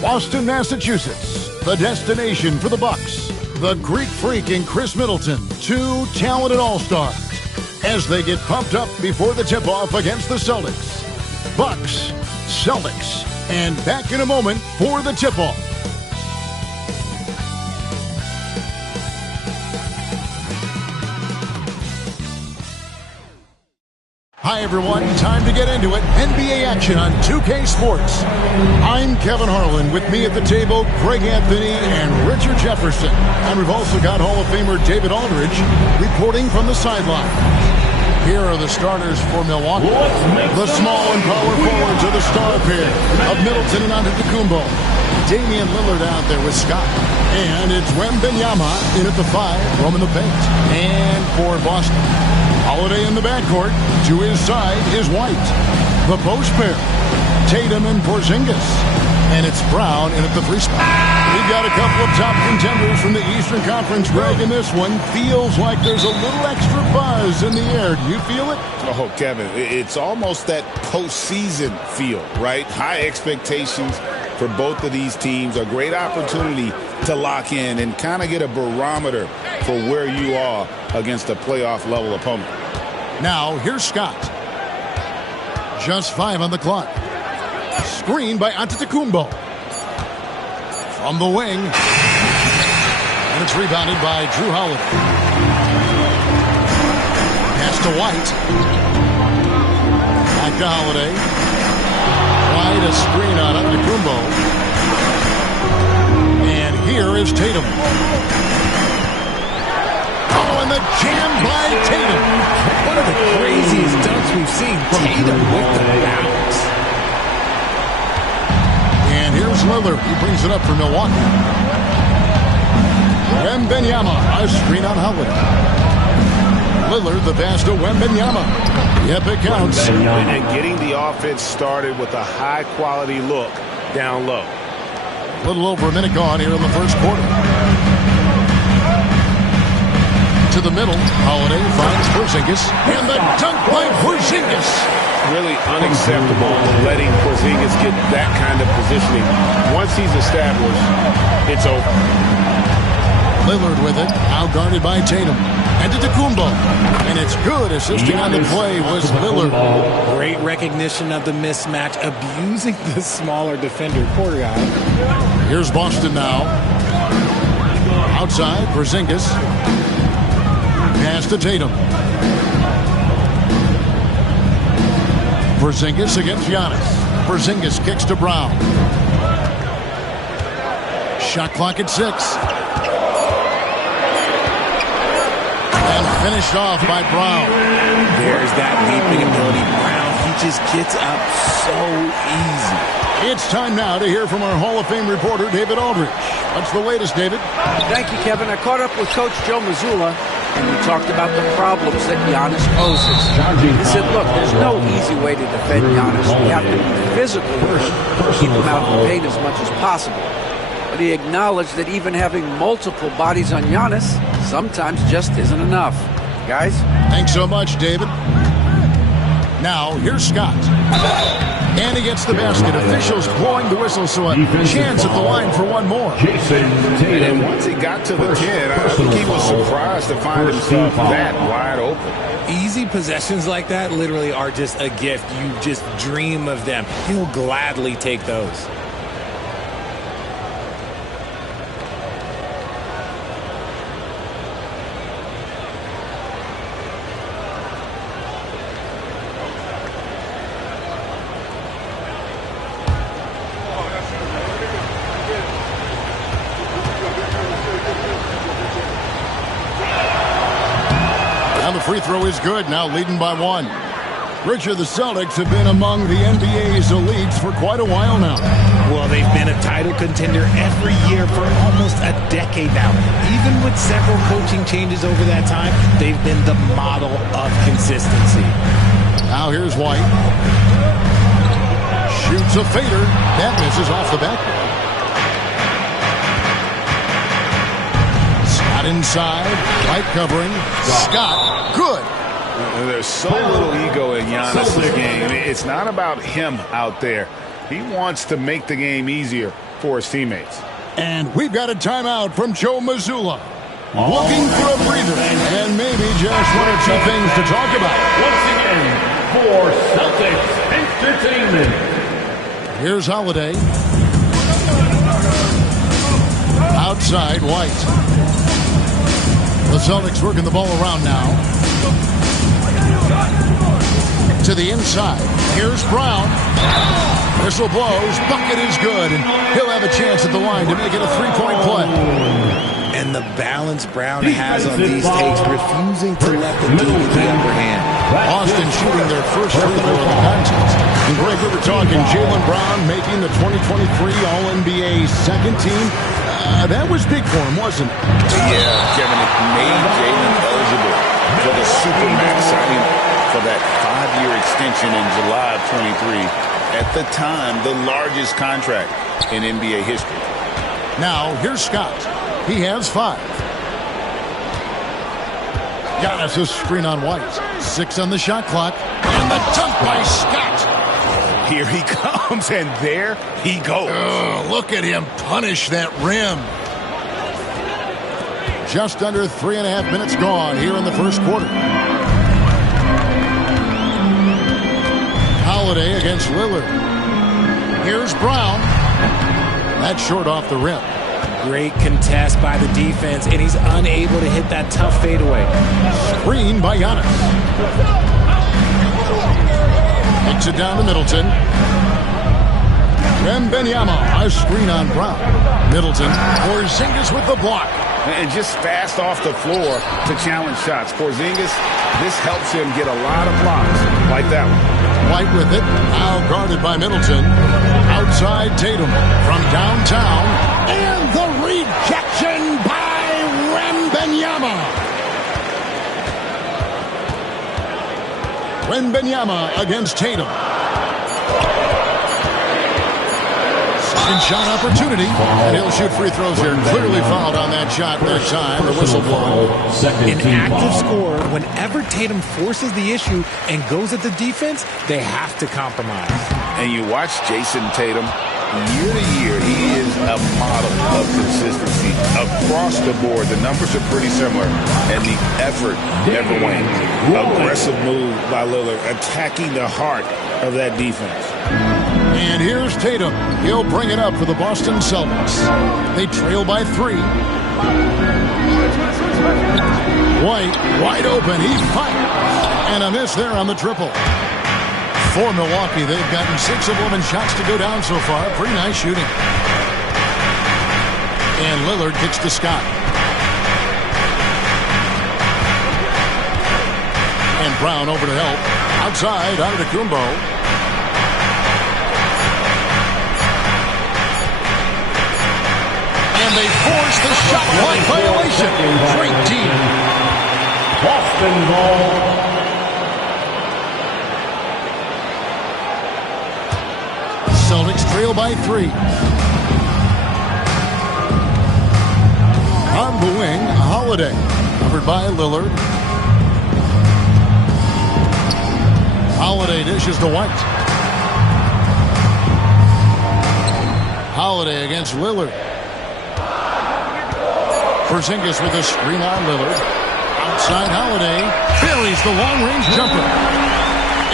Boston, Massachusetts, the destination for the Bucks. The Greek Freak and Chris Middleton, two talented all-stars, as they get pumped up before the tip-off against the Celtics. Bucks, Celtics, and back in a moment for the tip-off. Hi, everyone. Time to get into it. NBA action on 2K Sports. I'm Kevin Harlan. With me at the table, Greg Anthony and Richard Jefferson. And we've also got Hall of Famer David Aldridge reporting from the sideline. Here are the starters for Milwaukee. The small and power forwards are the star pair of Middleton and Antetokounmpo. Damian Lillard out there with Scott. And it's Wembanyama in at the 5, roaming the paint. And for Boston, Holiday in the backcourt. To his side is White. The post pair, Tatum and Porzingis. And it's Brown in at the 3 spot. We've got a couple of top contenders from the Eastern Conference, Greg, and this one feels like there's a little extra buzz in the air. Do you feel it? Oh, Kevin, it's almost that postseason feel, right? High expectations for both of these teams. A great opportunity to lock in and kind of get a barometer for where you are against a playoff-level opponent. Now, here's Scott. Just 5 on the clock. Screen by Antetokounmpo. From the wing. And it's rebounded by Drew Holiday. Pass to White. Back to Holiday. White, a screen on Antetokounmpo. And here is Tatum. Oh, and the jam by Tatum. One of the craziest dunks we've seen. Tatum with the bounce. And here's Lillard. He brings it up for Milwaukee. Wembanyama, a screen on Holiday. Lillard, the pass to Wembanyama. Yep, it counts. And getting the offense started with a high-quality look down low. A little over a minute gone here in the first quarter. To the middle, Holiday finds Porzingis, and the dunk by Porzingis. Really unacceptable letting Porzingis get that kind of positioning. Once he's established, it's over. Lillard with it, outguarded by Tatum. And Antetokounmpo. And it's good. Assisting on the play was Lillard. Great recognition of the mismatch, abusing the smaller defender, Porter guy. Here's Boston now. Outside, Porzingis. Pass to Tatum. Porzingis against Giannis. Porzingis kicks to Brown. Shot clock at 6. And finished off by Brown. There's that leaping ability. Brown, he just gets up so easy. It's time now to hear from our Hall of Fame reporter, David Aldridge. What's the latest, David? Thank you, Kevin. I caught up with Coach Joe Mazzulla, and we talked about the problems that Giannis poses. He said, look, there's no easy way to defend Giannis. You have to be physically to keep him out of the paint as much as possible. But he acknowledged that even having multiple bodies on Giannis sometimes just isn't enough. Guys? Thanks so much, David. Now, here's Scott. And he gets the basket. Officials blowing the whistle, so a chance at the line for one more. And once he got to the 10, I think he was surprised to find himself that wide open. Easy possessions like that literally are just a gift. You just dream of them. He'll gladly take those. Free throw is good, now leading by 1. Richard, the Celtics have been among the NBA's elites for quite a while now. Well, they've been a title contender every year for almost a decade now. Even with several coaching changes over that time, they've been the model of consistency. Now here's White. Shoots a fader. That misses off the backboard. Scott inside. White covering. Scott. Good. There's so little ego in Giannis' game. It's not about him out there. He wants to make the game easier for his teammates. And we've got a timeout from Joe Mazzulla. Looking for a breather and maybe just one or two things to talk about. Once again, for Celtics Entertainment. Here's Holiday. Outside, White. The Celtics working the ball around now. To the inside. Here's Brown. Whistle blows. Bucket is good. And he'll have a chance at the line to make it a three-point play. And the balance Brown has on these takes, refusing to let the dude get the upper hand. Boston shooting their first free throw of the contest. And Greg, we were talking Jaylen Brown making the 2023 All-NBA second team. That was big for him, wasn't it? Yeah, Kevin, it made Jaylen eligible for the Supermax signing for that 5-year extension in July of 23. At the time, the largest contract in NBA history. Now, here's Scott. He has 5. Giannis a screen on White. 6 on the shot clock. And the dunk by Scott. Here he comes, and there he goes. Oh, look at him punish that rim. Just under 3.5 minutes gone here in the first quarter. Holiday against Lillard. Here's Brown. That's short off the rim. Great contest by the defense, and he's unable to hit that tough fadeaway. Screen by Giannis. Takes it down to Middleton. Wembanyama, a screen on Brown. Middleton, Porzingis with the block. And just fast off the floor to challenge shots. Porzingis, this helps him get a lot of blocks like that one. White with it, now guarded by Middleton. Outside Tatum from downtown. And the rejection by Wembanyama. Wembanyama against Tatum. Second shot opportunity. And he'll shoot free throws here. Clearly fouled on that shot that time. The whistle blown. An active scorer, whenever Tatum forces the issue and goes at the defense, they have to compromise. And you watch Jason Tatum, year to year, he is a model of consistency. Across the board, the numbers are pretty similar, and the effort never wanes. Aggressive move by Lillard, attacking the heart of that defense. And here's Tatum. He'll bring it up for the Boston Celtics. They trail by 3. White, wide open. He fires. And a miss there on the triple. For Milwaukee, they've gotten 6 of 11 shots to go down so far. Pretty nice shooting. And Lillard kicks to Scott. And Brown over to help. Outside, Antetokounmpo. they force the shot clock violation. Great team. Boston ball. Celtics trail by 3. On the wing, Holiday. Covered by Lillard. Holiday dishes to White. Holiday against Lillard. Porzingis with a screen on Lillard. Outside Holiday. Buries the long-range jumper.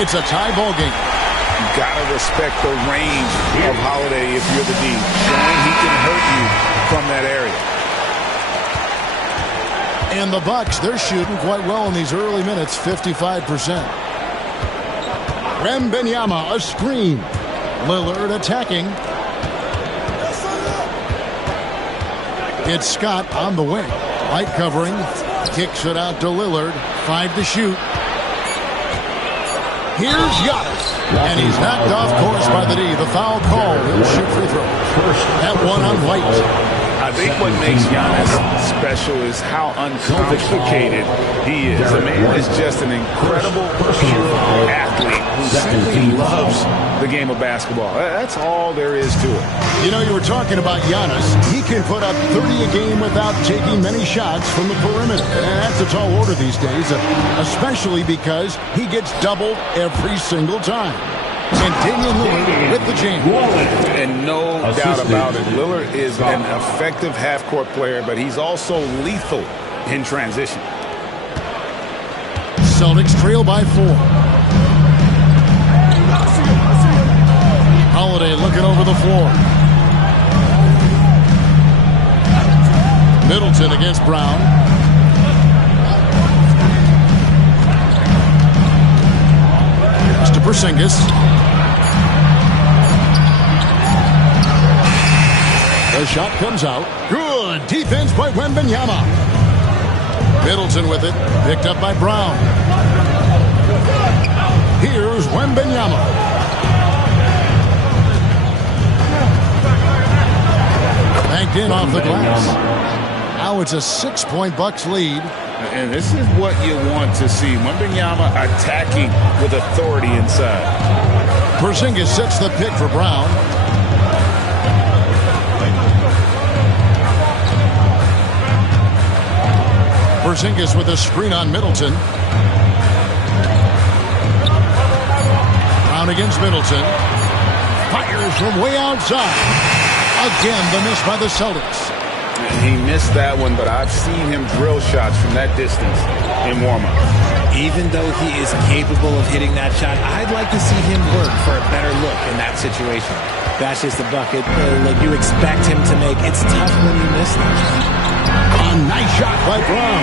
It's a tie ball game. You gotta respect the range of Holiday if you're the D. Showing he can hurt you from that area. And the Bucks, they're shooting quite well in these early minutes, 55%. Wembanyama, a screen. Lillard attacking. It's Scott on the wing. Light covering. Kicks it out to Lillard. 5 to shoot. Here's Giannis. And he's knocked off course by the D. The foul call. He'll shoot free throw. That one on White. I think what makes Giannis special is how uncomplicated he is. The man is just an incredible, pure athlete who simply loves the game of basketball. That's all there is to it. You know, you were talking about Giannis. He can put up 30 a game without taking many shots from the perimeter. And that's a tall order these days, especially because he gets doubled every single time. And Damian Lillard with the jam. And no doubt about it, Lillard is an effective half-court player, but he's also lethal in transition. Celtics trail by 4. Holiday looking over the floor. Middleton against Brown. To Porzingis. The shot comes out. Good defense by Wembanyama. Middleton with it. Picked up by Brown. Here's Wembanyama. Banked in off the glass. Now it's a 6-point Bucks lead. And this is what you want to see. Wembanyama attacking with authority inside. Porzingis sets the pick for Brown. Porzingis with a screen on Middleton. Brown against Middleton. Fires from way outside. Again, the miss by the Celtics. He missed that one, but I've seen him drill shots from that distance in warm-up. Even though he is capable of hitting that shot, I'd like to see him work for a better look in that situation. That's just the bucket like you expect him to make. It's tough when you miss that shot. A nice shot by Brown.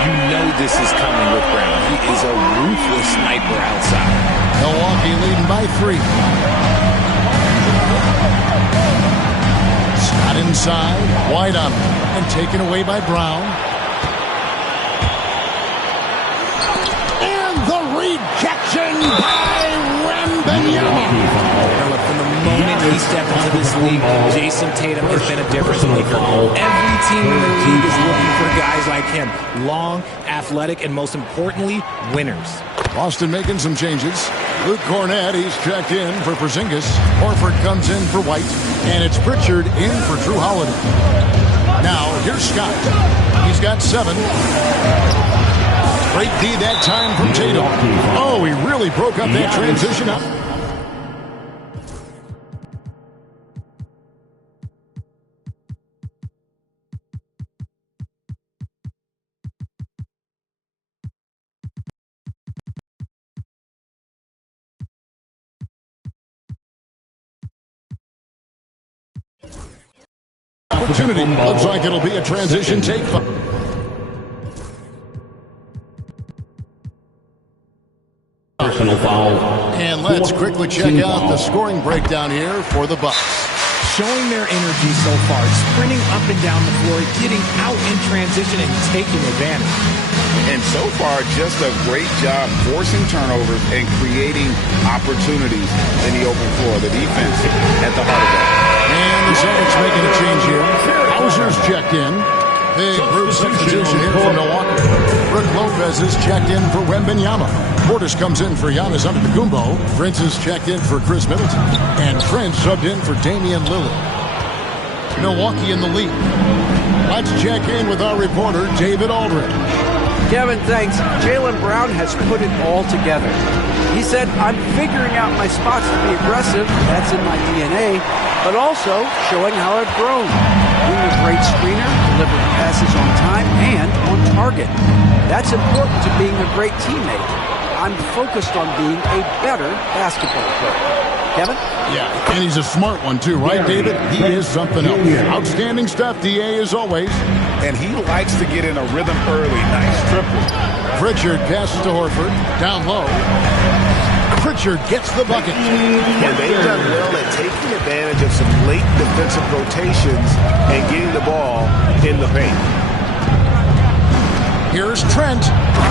You know this is coming with Brown. He is a ruthless sniper outside. Milwaukee leading by 3. Scott inside. White on him. And taken away by Brown. And the rejection by Wembanyama. From the moment he stepped into this league, Jason Tatum has been a difference maker. Every team in the league is looking for guys like him. Long, athletic, and most importantly, winners. Boston making some changes. Luke Cornett, he's checked in for Porzingis. Horford comes in for White. And it's Pritchard in for Drew Holiday. Now, here's Scott. He's got 7. Great D that time from Tatum. Oh, he really broke up that transition up. Opportunity. Looks like it'll be a transition take. Personal foul. And let's quickly check out the scoring breakdown here for the Bucks. Showing their energy so far, sprinting up and down the floor, getting out in transition and taking advantage. And so far, just a great job forcing turnovers and creating opportunities in the open floor. The defense at the heart of that. And the Celtics making a change here. Hauser's checked in. Big group substitution here for Milwaukee. Brook Lopez is checked in for Wembanyama. Portis comes in for Giannis Antetokounmpo. Prince is checked in for Chris Middleton. And Prince subbed in for Damian Lillard. Milwaukee in the lead. Let's check in with our reporter, David Aldridge. Kevin, thanks. Jaylen Brown has put it all together. He said, I'm figuring out my spots to be aggressive. That's in my DNA. But also showing how I've grown. Being a great screener, delivering passes on time and on target. That's important to being a great teammate. I'm focused on being a better basketball player. Kevin? Yeah, and he's a smart one too, right, David? He is something else. Outstanding stuff, DA, as always. And he likes to get in a rhythm early. Nice triple. Pritchard passes to Horford. Down low. Pritchard gets the bucket. And they've done well at taking advantage of some late defensive rotations and getting the ball in the paint. Here's Trent.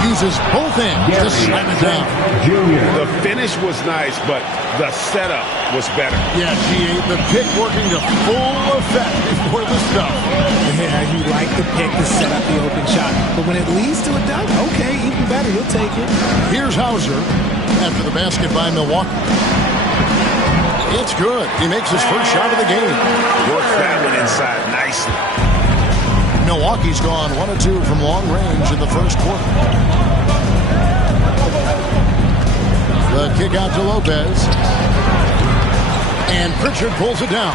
Uses both hands to slam it down. The finish was nice, but the setup was better. Yeah, GA, the pick working to full effect before the stuff. Yeah, you like the pick to set up the open shot. But when it leads to a dunk, okay, even better. You'll take it. Here's Hauser after the basket by Milwaukee. It's good. He makes his first shot of the game. Worked that one inside nicely. Milwaukee's gone 1 of 2 from long range in the first quarter. The kick out to Lopez. And Pritchard pulls it down.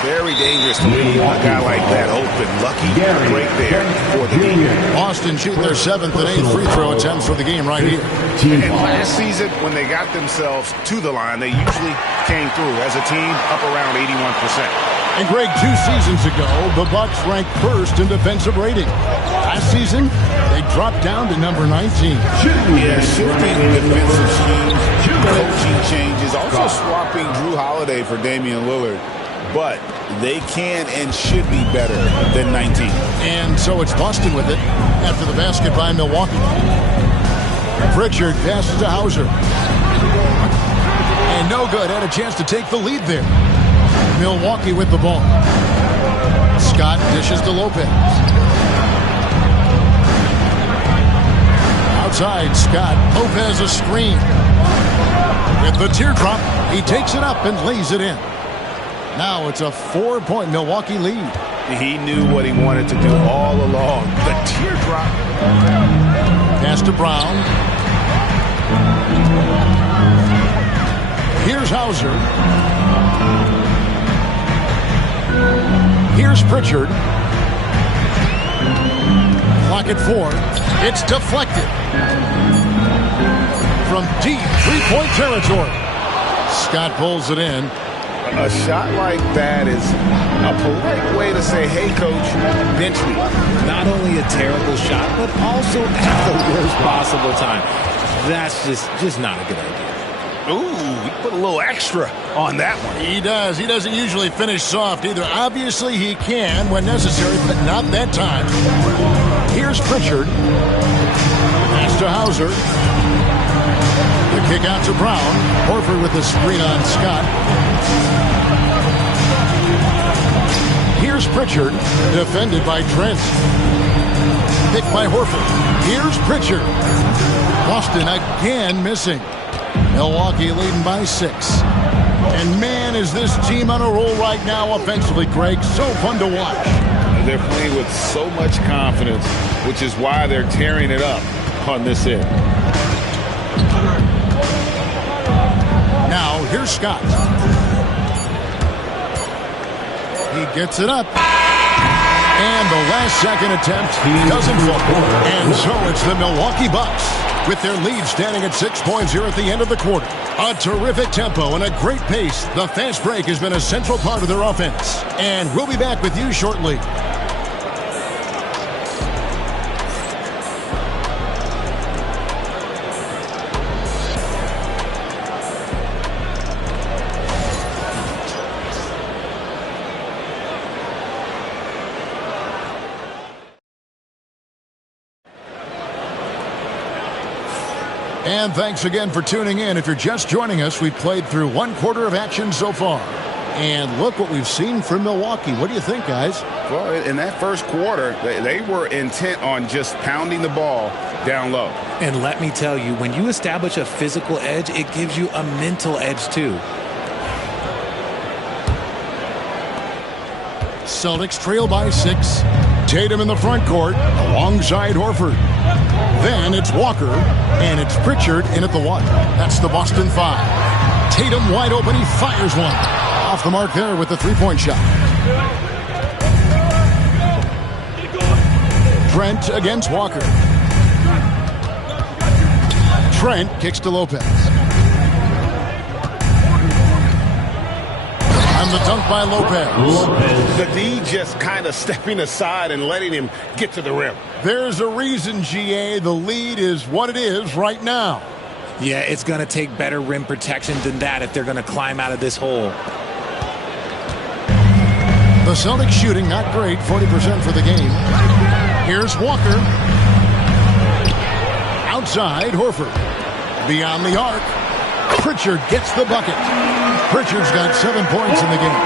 Very dangerous to leave a guy like that open. Lucky break there for the game. Boston shooting their 7th and 8th free throw attempts for the game right here. And last season, when they got themselves to the line, they usually came through as a team up around 81%. And Greg, 2 seasons ago, the Bucks ranked first in defensive rating. Last season, they dropped down to number 19. Yeah, shifting defensive schemes, coaching changes, also swapping Drew Holiday for Damian Lillard. But they can and should be better than 19. And so it's Boston with it after the basket by Milwaukee. Pritchard passes to Hauser. And no good. Had a chance to take the lead there. Milwaukee with the ball. Scott dishes to Lopez. Outside, Scott. Lopez a screen. With the teardrop, he takes it up and lays it in. Now it's a 4-point Milwaukee lead. He knew what he wanted to do all along. The teardrop. Pass to Brown. Here's Hauser. Here's Pritchard. Clock at 4. It's deflected. From deep 3-point territory. Scott pulls it in. A shot like that is a polite way to say, hey, coach, bench me. Not only a terrible shot, but also at the worst possible time. That's just not a good idea. Ooh, he put a little extra on that one. He does. He doesn't usually finish soft either. Obviously, he can when necessary, but not that time. Here's Pritchard. Pass to Hauser. The kick out to Brown. Horford with the screen on Scott. Here's Pritchard, defended by Trent. Picked by Horford. Here's Pritchard. Boston again missing. Milwaukee leading by 6. And man, is this team on a roll right now offensively, Greg. So fun to watch. They're playing with so much confidence, which is why they're tearing it up on this end. Now, here's Scott. He gets it up. And the last second attempt doesn't fall. And so it's the Milwaukee Bucks with their lead standing at 6 points here at the end of the quarter. A terrific tempo and a great pace. The fast break has been a central part of their offense. And we'll be back with you shortly. And thanks again for tuning in. If you're just joining us, we've played through 1 quarter of action so far. And look what we've seen from Milwaukee. What do you think, guys? Well, in that first quarter, they were intent on just pounding the ball down low. And let me tell you, when you establish a physical edge, it gives you a mental edge too. Celtics trail by 6. Tatum in the front court alongside Horford. Then it's Walker, and it's Pritchard in at the 1. That's the Boston 5. Tatum wide open. He fires one. Off the mark there with the three-point shot. Trent against Walker. Trent kicks to Lopez. And the dunk by Lopez. The D just kind of stepping aside and letting him get to the rim. There's a reason, GA. The lead is what it is right now. Yeah, it's going to take better rim protection than that if they're going to climb out of this hole. The Celtics shooting not great, 40% for the game. Here's Walker. Outside, Horford. Beyond the arc. Pritchard gets the bucket. Pritchard's got 7 points in the game.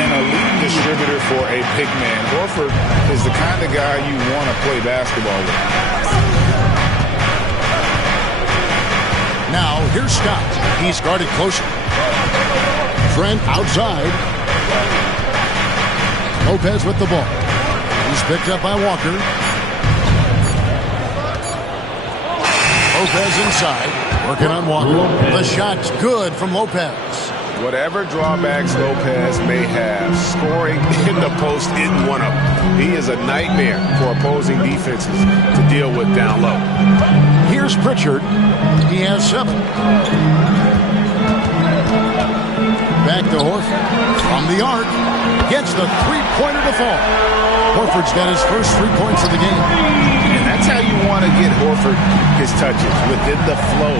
And a lead distributor for a big man. Horford is the kind of guy you want to play basketball with. Now, here's Scott. He's guarded closer. Trent outside. Lopez with the ball. He's picked up by Walker. Lopez inside. Working on Walker. The shot's good from Lopez. Whatever drawbacks Lopez may have, scoring in the post isn't one of them. He is a nightmare for opposing defenses to deal with down low. Here's Pritchard. He has 7. Back to Horford. From the arc. Gets the three-pointer to fall. Horford's got his first 3 points of the game. And that's how you want to get Horford his touches, within the flow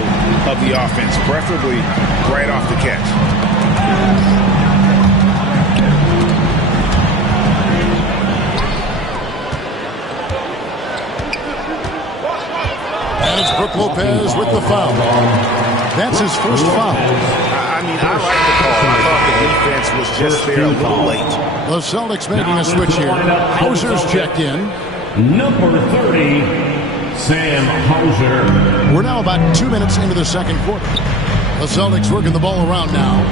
of the offense, preferably right off the catch. And it's Brook Lopez with the foul. That's his first foul. I mean, I like the call. I thought the defense was just there a little late. The Celtics making a switch here. Hauser's checked in. Number 30, Sam Hauser. We're now about 2 minutes into the second quarter. The Celtics working the ball around now.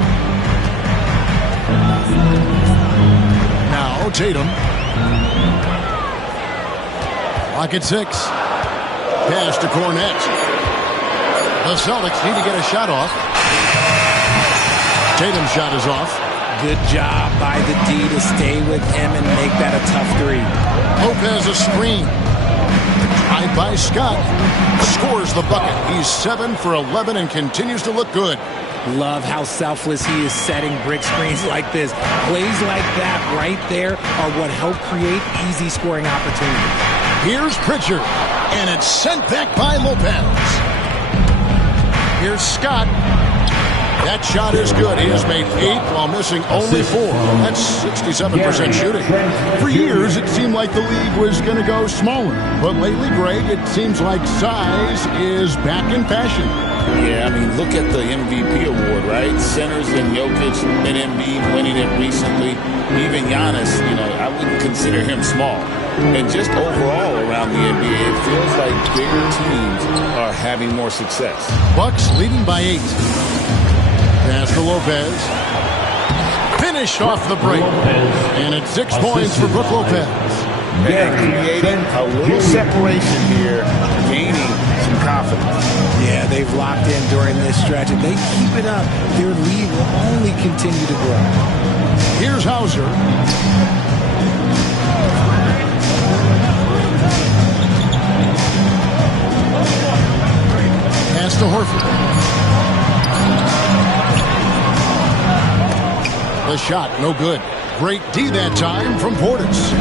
Now Tatum. Lock at 6. Pass to Cornette. The Celtics need to get a shot off. Tatum's shot is off. Good job by the D to stay with him and make that a tough 3. Lopez a screen. Drive by Scott. Scores the bucket. He's 7 for 11 and continues to look good. Love how selfless he is setting brick screens like this. Plays like that right there are what help create easy scoring opportunities. Here's Pritchard. And it's sent back by Lopez. Here's Scott. That shot is good. He has made 8 while missing only 4. That's 67% shooting. For years, it seemed like the league was going to go smaller. But lately, Greg, it seems like size is back in fashion. Yeah, I mean, look at the MVP award, right? Centers and Jokic and Embiid winning it recently. Even Giannis, I wouldn't consider him small. And just overall around the NBA, it feels like bigger teams are having more success. Bucks leading by 8. Pass to Lopez. Finished off the break. And it's 6 points for Brook Lopez. And creating a little separation here, gaining some confidence. Yeah, they've locked in during this stretch. If they keep it up, their lead will only continue to grow. Here's Hauser. Pass to Horford. The shot, no good. Great D that time from Portis.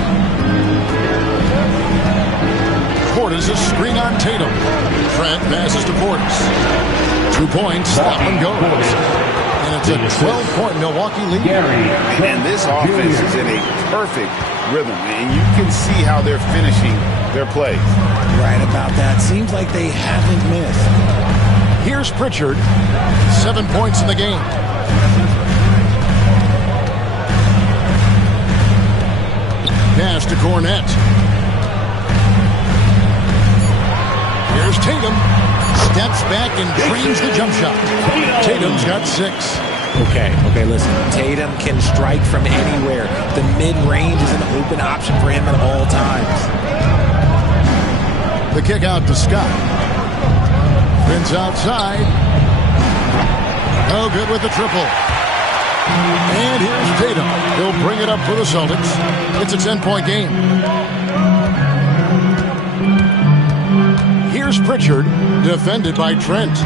Portis a screen on Tatum. Trent passes to Portis. 2 points, that one goes. And it's a 12-point Milwaukee lead. And this offense is in a perfect rhythm. And you can see how they're finishing their plays. Right about that. Seems like they haven't missed. Here's Pritchard. 7 points in the game. pass to Cornette. Here's Tatum. Steps back and drains the jump shot. Tatum's got 6. Okay, listen. Tatum can strike from anywhere. The mid-range is an open option for him at all times. The kick out to Scott. Spins outside. No good with the triple. And here's Tatum. He'll bring it up for the Celtics. It's a 10-point game. Here's Pritchard, defended by Trent.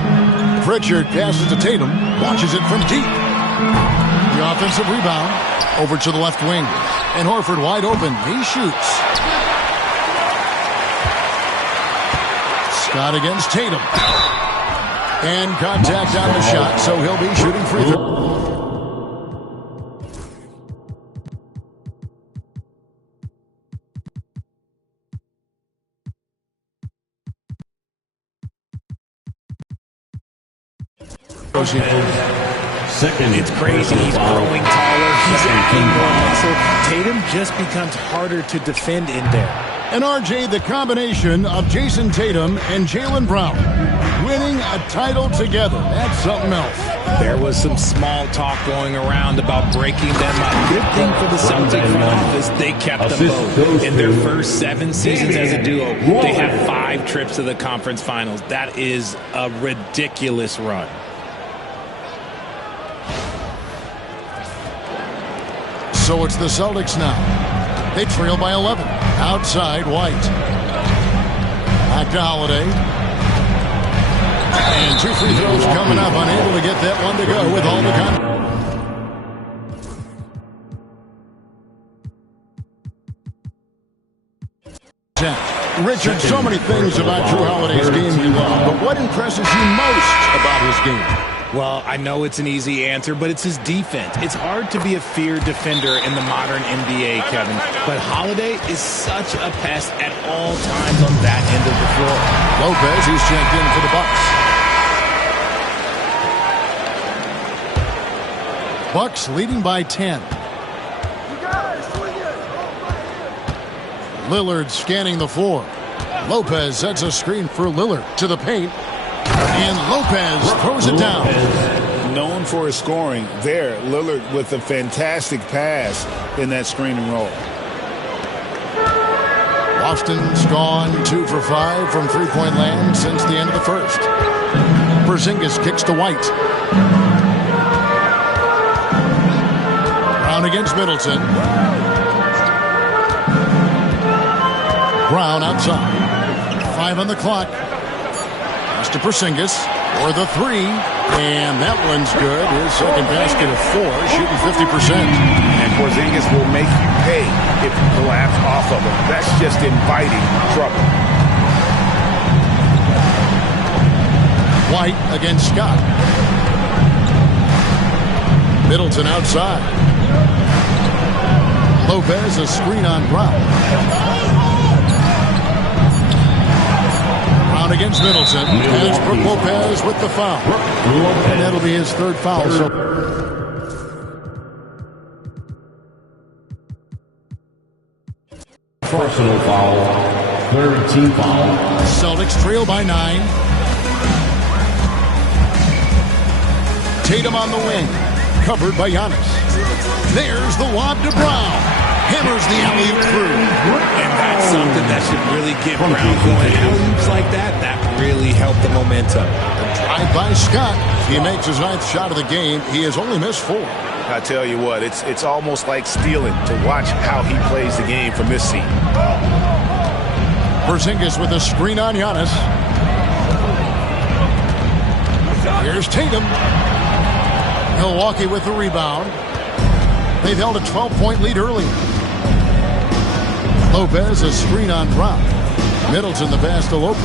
Pritchard passes to Tatum, launches it from deep. The offensive rebound over to the left wing. And Horford wide open. He shoots. Scott against Tatum. And contact on the shot, so he'll be shooting free throw. It's crazy. He's growing taller. He's adding more muscle. Tatum just becomes harder to defend in there. And RJ, the combination of Jason Tatum and Jaylen Brown winning a title together. That's something else. There was some small talk going around about breaking them up. Good thing for the Celtic front office, they kept them both. In their first 7 seasons as a duo, they have 5 trips to the conference finals. That is a ridiculous run. So it's the Celtics now. They trail by 11. Outside, White. Back to Holiday. And 2 free throws coming up. Unable to get that one to go with all the contact. Richard, so many things about Drew Holiday's game you love, but what impresses you most about his game? Well, I know it's an easy answer, but it's his defense. It's hard to be a feared defender in the modern NBA, Kevin. But Holiday is such a pest at all times on that end of the floor. Lopez, he's checked in for the Bucks. Bucks leading by 10. Lillard scanning the floor. Lopez sets a screen for Lillard to the paint. And Lopez throws it down. Known for his scoring there, Lillard with a fantastic pass in that screen and roll. Boston's gone 2 for 5 from three-point land since the end of the first. Porzingis kicks to White. Brown against Middleton. Brown outside. 5 on the clock. To Porzingis for the 3, and that one's good. His second basket of 4, shooting 50%. And Porzingis will make you pay if you collapse off of him. That's just inviting trouble. White against Scott. Middleton outside. Lopez a screen on Brown. Against Middleton. And it's Brook Lopez with the foul. And that'll be his 3rd foul. So personal foul, 3rd team foul. Celtics trail by 9. Tatum on the wing. Covered by Giannis. There's the lob to Brown. Hammers the alley-oop through. And that's something that should really get Brown going. Alley-oops like that really help the momentum. Drive by Scott. He makes his 9th shot of the game. He has only missed 4. I tell you what, it's almost like stealing to watch how he plays the game from this seat. Porzingis with a screen on Giannis. Here's Tatum. Milwaukee with the rebound. They've held a 12-point lead early. Lopez, a screen on Brown. Middleton, the pass to Lopez.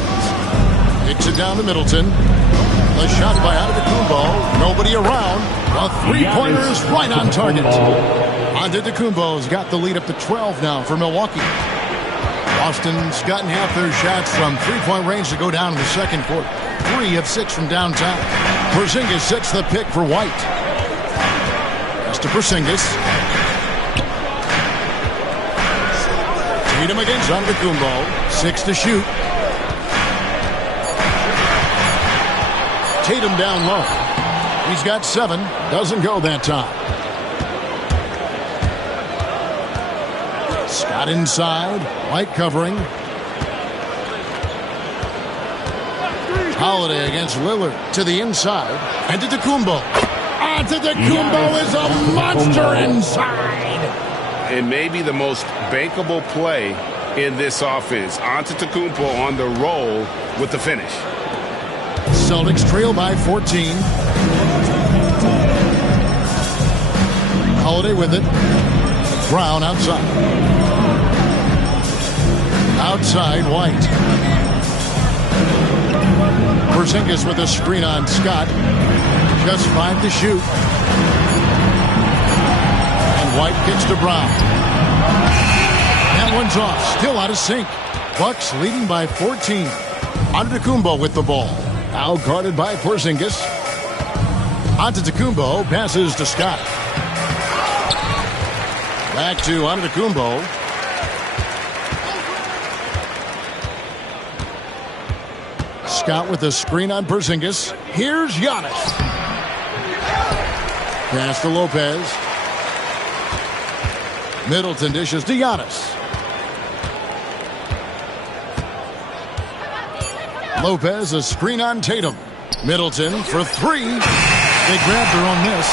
Kicks it down to Middleton. The shot by Antetokounmpo. Nobody around. A 3-pointer is right on target. Antetokounmpo's got the lead up to 12 now for Milwaukee. Boston's gotten half their shots from 3-point range to go down in the second quarter. 3 of 6 from downtown. Porzingis sets the pick for White. Pass to Porzingis. Tatum against Antetokounmpo. 6 to shoot. Tatum down low. He's got 7. Doesn't go that time. Scott inside. White covering. Holiday against Lillard to the inside. Antetokounmpo. Antetokounmpo is a monster inside. It may be the most bankable play in this offense. Antetokounmpo on the roll with the finish. Celtics trail by 14. Holiday with it. Brown outside. Outside, White. Porzingis with a screen on Scott. Just 5 to shoot. And White kicks to Brown. That one's off. Still out of sync. Bucks leading by 14. Antetokounmpo with the ball. Now guarded by Porzingis. Antetokounmpo passes to Scott. Back to Antetokounmpo. Scott with a screen on Porzingis. Here's Giannis. Pass to Lopez. Middleton dishes to Giannis. Lopez, a screen on Tatum. Middleton for 3. They grab their own miss.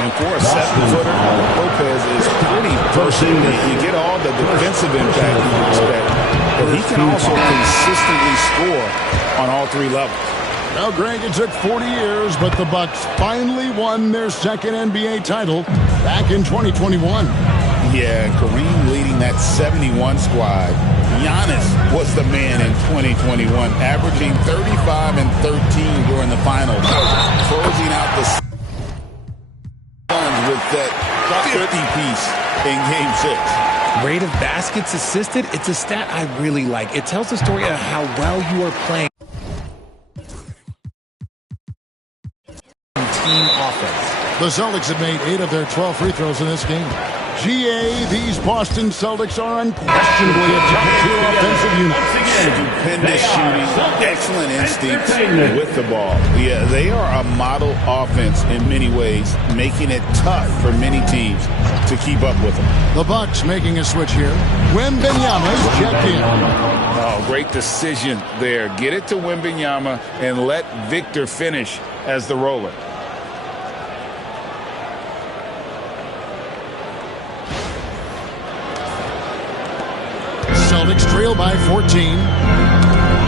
And for a 7-footer, Lopez is pretty versatile. You get all the defensive impact you expect, but he can also consistently score on all 3 levels. Now, Greg, it took 40 years, but the Bucks finally won their second NBA title back in 2021. Yeah, Kareem leading that 71 squad. Giannis was the man in 2021, averaging 35 and 13 during the finals, closing out the Suns with that 50-piece in Game 6. Rate of baskets assisted, it's a stat I really like. It tells the story of how well you are playing team offense. The Celtics have made 8 of their 12 free throws in this game. GA, these Boston Celtics are unquestionably a top-tier offensive unit. Stupendous shooting, excellent instincts with the ball. Yeah, they are a model offense in many ways, making it tough for many teams to keep up with them. The Bucks making a switch here. Wembanyama's checked in. Oh, great decision there. Get it to Wembanyama and let Victor finish as the roller. Celtics trail by 14.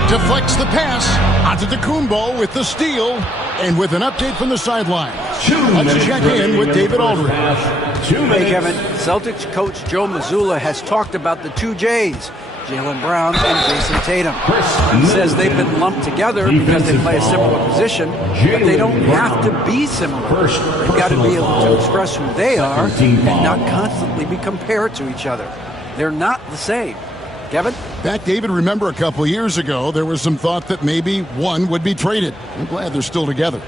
Deflects the pass. Antetokounmpo with the steal. And with an update from the sideline. Let's check in with David Aldridge. Hey, Kevin. Celtics coach Joe Mazzulla has talked about the 2 J's, Jaylen Brown and Jason Tatum. He says they've been lumped together because they play a similar position, but they don't have to be similar. They've got to be able to express who they are and not constantly be compared to each other. They're not the same. Kevin? Back, David, remember a couple years ago, there was some thought that maybe one would be traded. I'm glad they're still together.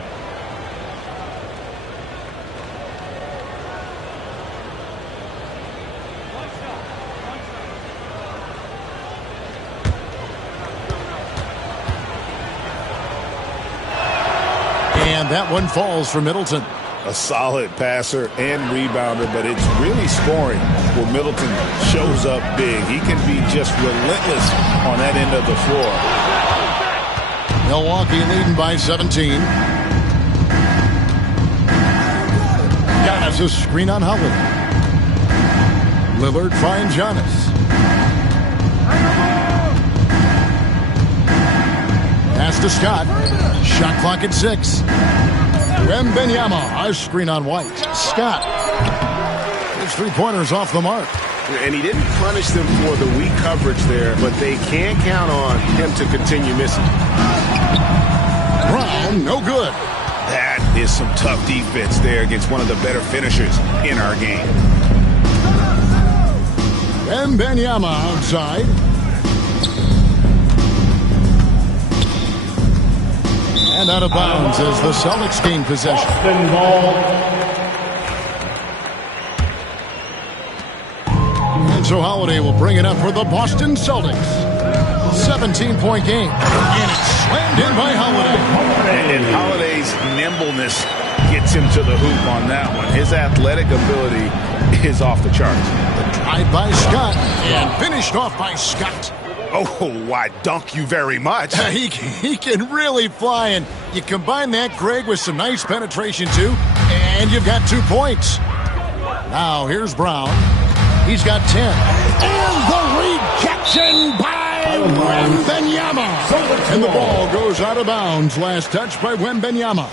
And that one falls for Middleton. A solid passer and rebounder, but it's really scoring where Middleton shows up big. He can be just relentless on that end of the floor. Milwaukee leading by 17. Giannis a screen on Holiday. Lillard finds Giannis. Pass to Scott. Shot clock at 6. Wembanyama, a screen on White. Scott. His 3-pointers off the mark. And he didn't punish them for the weak coverage there, but they can't count on him to continue missing. Brown, no good. That is some tough defense there against one of the better finishers in our game. Wembanyama outside. And out of bounds as the Celtics gain possession. And So Holiday will bring it up for the Boston Celtics. 17-point game. And it's slammed in by Holiday. And Holiday's nimbleness gets him to the hoop on that one. His athletic ability is off the charts. The drive by Scott and finished off by Scott. Oh, why, dunk you very much. He can really fly, and you combine that, Greg, with some nice penetration, too, and you've got 2 points. Now, here's Brown. He's got 10. And the rejection by Wembanyama. And the ball goes out of bounds. Last touch by Wembanyama.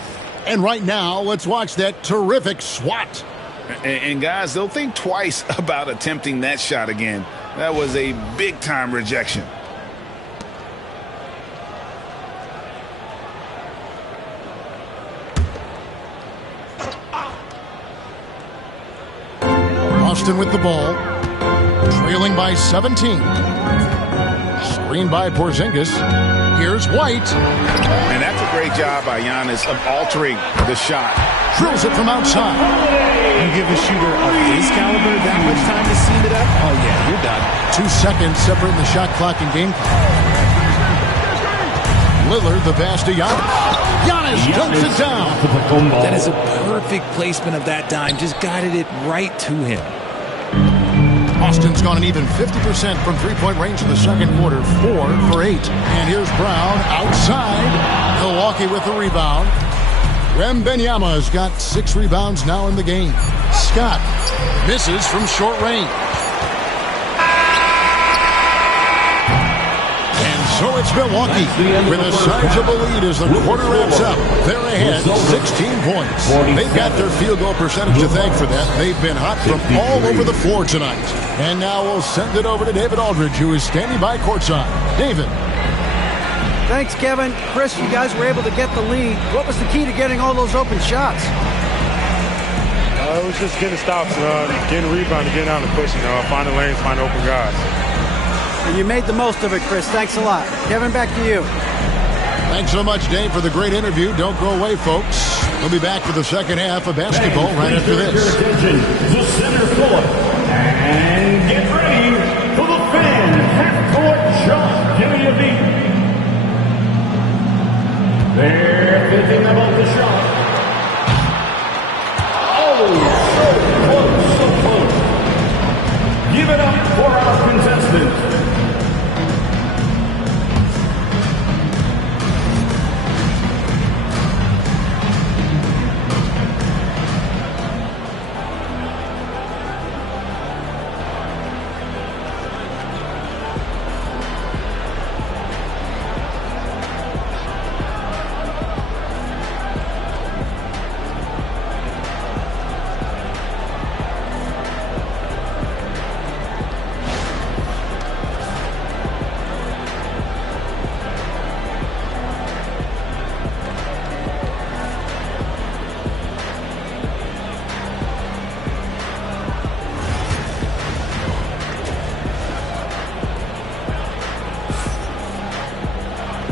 And right now, let's watch that terrific swat. And guys, they'll think twice about attempting that shot again. That was a big-time rejection. Boston with the ball, trailing by 17. Screen by Porzingis. Here's White. And that's a great job by Giannis of altering the shot. Drills it from outside. You give a shooter of his caliber that much time to seam it up? Oh, yeah, you're done. 2 seconds separating the shot clock and game clock. Lillard, the pass to Giannis. Giannis dunks it down. That is a perfect placement of that dime. Just guided it right to him. Boston's gone an even 50% from three-point range in the second quarter, 4 for 8. And here's Brown outside. Milwaukee with the rebound. Wembanyama's got 6 rebounds now in the game. Scott misses from short range. And so it's Milwaukee with a sizable lead as the quarter wraps up. They're ahead 16 points. They've got their field goal percentage to thank for that. They've been hot from all over the floor tonight. And now we'll send it over to David Aldridge, who is standing by courtside. David. Thanks, Kevin. Chris, you guys were able to get the lead. What was the key to getting all those open shots? It was just getting stops, getting rebound, getting out and pushing, finding lanes, finding open guys. And you made the most of it, Chris. Thanks a lot. Kevin, back to you. Thanks so much, Dave, for the great interview. Don't go away, folks. We'll be back for the second half of basketball right after this. To center court. And get ready for the fan half-court shot. Give me a beat. They're thinking about the shot. Oh, so close. Give it up for our contestant.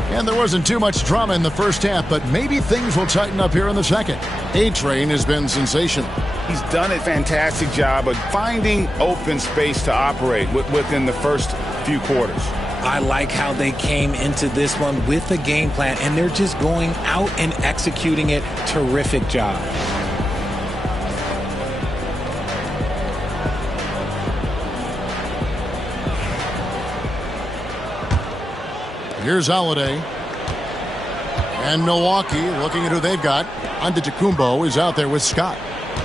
And there wasn't too much drama in the first half, but maybe things will tighten up here in the second. A-Train has been sensational. He's done a fantastic job of finding open space to operate within the first few quarters. I like how they came into this one with a game plan, and they're just going out and executing it. Terrific job. Here's Holiday. And Milwaukee, looking at who they've got. Antetokounmpo is out there with Scott.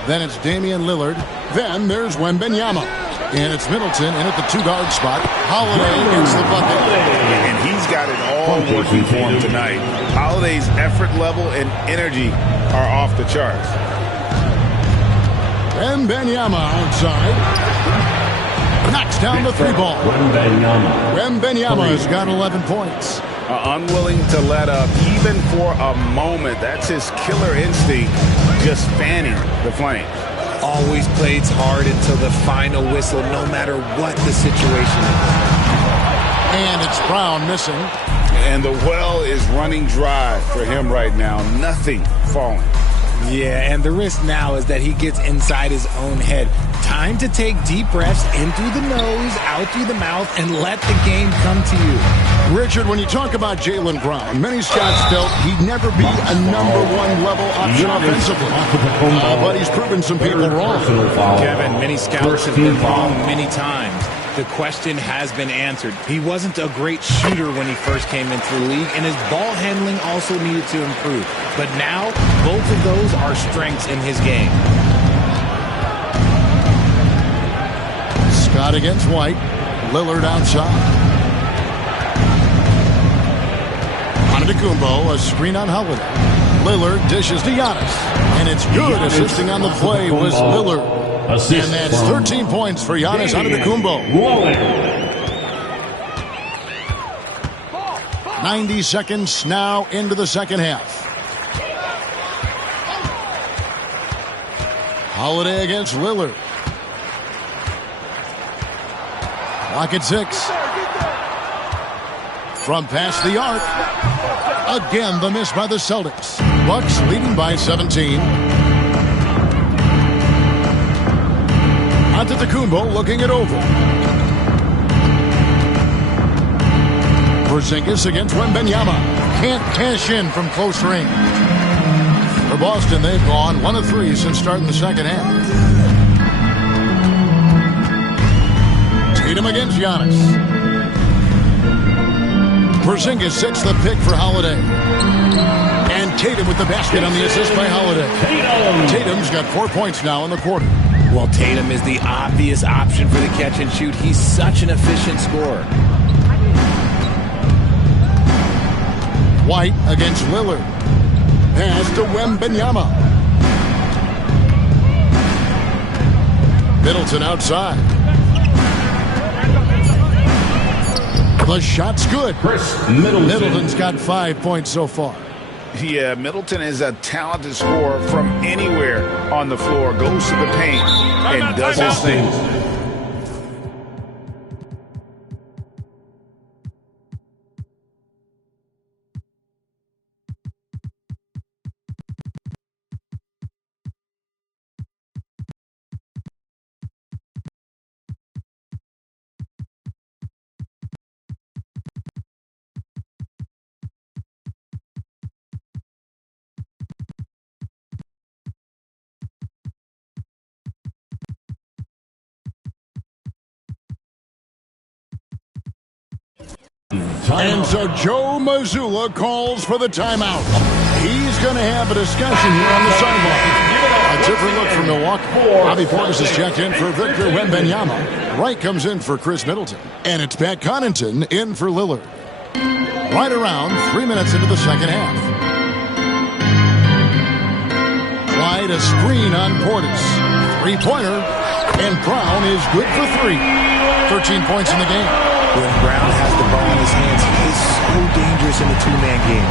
Then it's Damian Lillard. Then there's Wembanyama. And it's Middleton in at the 2-guard spot. Holiday gets the bucket. And he's got it all working for him tonight. Holiday's effort level and energy are off the charts. Wembanyama outside. Knocks down the 3 ball. Wembanyama has got 11 points. Unwilling to let up even for a moment. That's his killer instinct, just fanning the flame. Always plays hard until the final whistle, no matter what the situation is. And it's Brown missing. And the well is running dry for him right now. Nothing falling. Yeah, and the risk now is that he gets inside his own head. Time to take deep breaths in through the nose, out through the mouth, and let the game come to you. Richard, when you talk about Jaylen Brown, many scouts felt he'd never be a #1 level option offensively. But he's proven some people wrong. Kevin, many scouts have been wrong many times. The question has been answered. He wasn't a great shooter when he first came into the league, and his ball handling also needed to improve. But now, both of those are strengths in his game. Scott against White. Lillard outside. Antetokounmpo, a screen on Holiday. Lillard dishes to Giannis. And it's good. Assisting on the play was Lillard. And that's 13 points for Giannis Antetokounmpo. 90 seconds now into the second half. Holiday against Lillard. Clock at 6. From past the arc. Again, the miss by the Celtics. Bucks leading by 17. Antetokounmpo looking it over. Porzingis against Wembanyama. Can't cash in from close range. For Boston, they've gone 1 of 3 since starting the second half. Tatum against Giannis. Porzingis sets the pick for Holiday. And Tatum with the basket on the assist by Holiday. Tatum's got 4 points now in the quarter. Well, Tatum is the obvious option for the catch and shoot. He's such an efficient scorer. White against Lillard. Pass to Wembanyama. Middleton outside. The shot's good. Middleton's got 5 points so far. Yeah, Middleton is a talented scorer from anywhere on the floor. Goes to the paint and does his thing. And so Joe Mazzulla calls for the timeout. He's going to have a discussion here on the sideline. A different look for Milwaukee. Bobby Portis is checked in for Victor Wembanyama. Wright comes in for Chris Middleton. And it's Pat Connaughton in for Lillard. Right around 3 minutes into the second half. Wide a screen on Portis. Three-pointer. And Brown is good for 3. 13 points in the game. When Brown has the ball in his hands, he is so dangerous in the two-man game.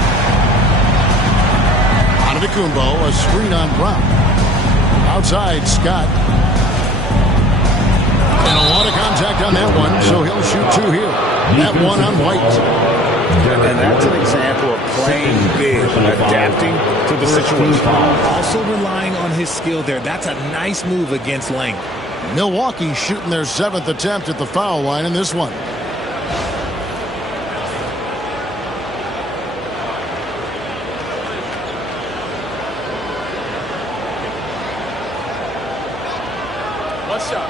Antetokounmpo, a screen on Brown. Outside, Scott. And a lot of contact on that one, so he'll shoot 2 here. That one on White. And that's an example of playing big, adapting to the situation. Also relying on his skill there. That's a nice move against length. Milwaukee shooting their 7th attempt at the foul line in this one. What's up?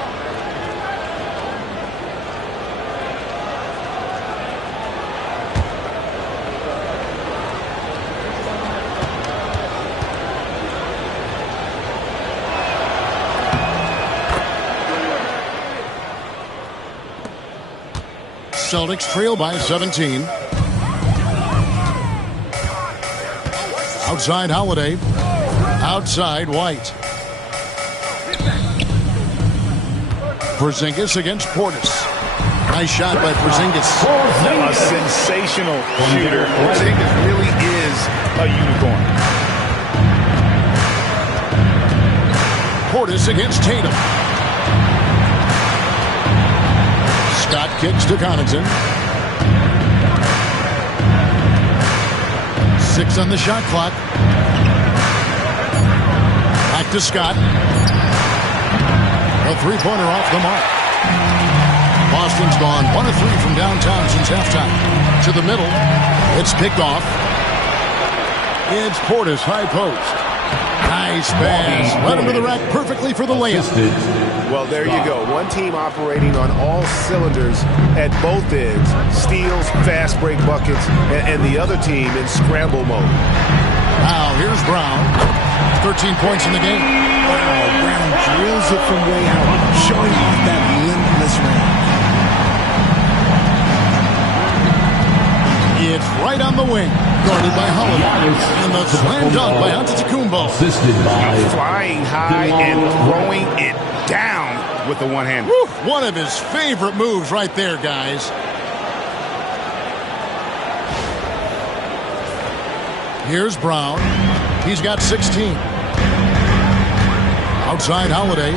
Celtics trail by 17. Outside Holiday. Outside White. Porzingis against Portis. Nice shot by Porzingis. A sensational shooter. Porzingis really is a unicorn. Portis against Tatum. Scott kicks to Connaughton. 6 on the shot clock. Back to Scott. A three-pointer off the mark. Boston's gone 1 of 3 from downtown since halftime. To the middle. It's picked off. It's Portis, high post. Nice pass. Led him to the rack perfectly for the layup. Well, there you go. One team operating on all cylinders at both ends. Steals, fast break buckets, and the other team in scramble mode. Now, here's Brown. 13 points in the game. Wow, Brown drills it from way out, showing off that limitless range. It's right on the wing. Guarded by Holiday. And the slam dunk by Antetokounmpo. Flying high and throwing it down with the one-hander. One of his favorite moves right there, guys. Here's Brown. He's got 16. Outside Holiday.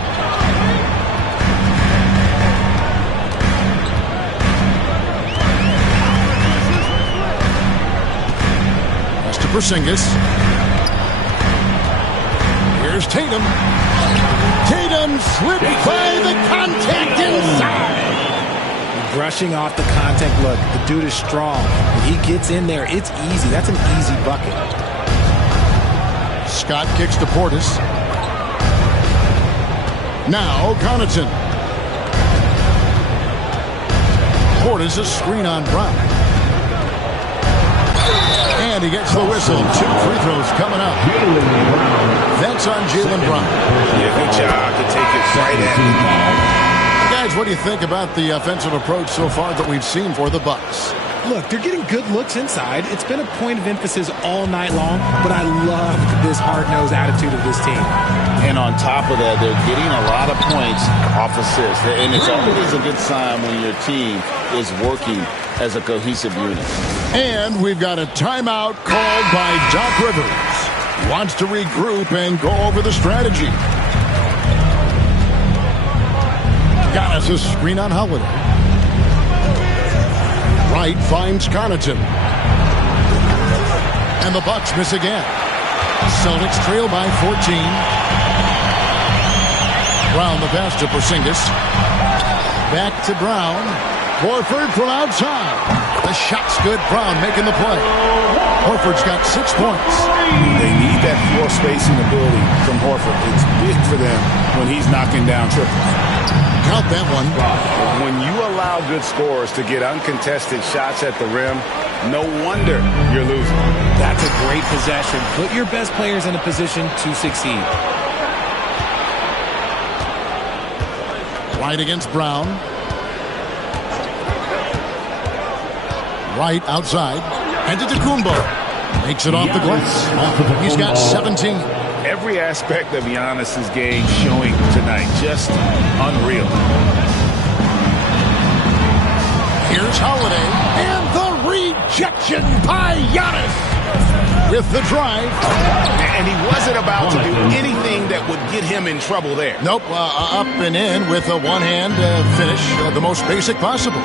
Pass to Porzingis. Here's Tatum. Tatum slipped by the contact inside. Brushing off the contact. Look, the dude is strong. When he gets in there, it's easy. That's an easy bucket. Scott kicks to Portis. Now Connaughton. Portis a screen on Brown. And he gets the whistle. 2 free throws coming up. That's on Jaylen Brown. Yeah, good job to take it right at the ball. Guys, what do you think about the offensive approach so far that we've seen for the Bucks? Look, they're getting good looks inside. It's been a point of emphasis all night long, but I loved this hard-nosed attitude of this team. And on top of that, they're getting a lot of points off assists. And it's always a good sign when your team is working as a cohesive unit. And we've got a timeout called by Doc Rivers. He wants to regroup and go over the strategy. Got us a screen on Holiday. Wright finds Connaughton. And the Bucks miss again. Celtics trail by 14. Brown the pass to Porzingis. Back to Brown. Horford from outside. The shot's good. Brown making the play. Horford's got 6 points. They need that floor spacing ability from Horford. It's big for them when he's knocking down triples. Count that one. When you allow good scorers to get uncontested shots at the rim, no wonder you're losing. That's a great possession. Put your best players in a position to succeed. Wright against Brown. Wright outside. Antetokounmpo makes it off the glass. He's got 17. Every aspect of Giannis's game showing tonight. Just unreal. Here's Holiday. And the rejection by Giannis. With the drive. And he wasn't about to do anything that would get him in trouble there. Nope. Up and in with a one-hand finish. The most basic possible.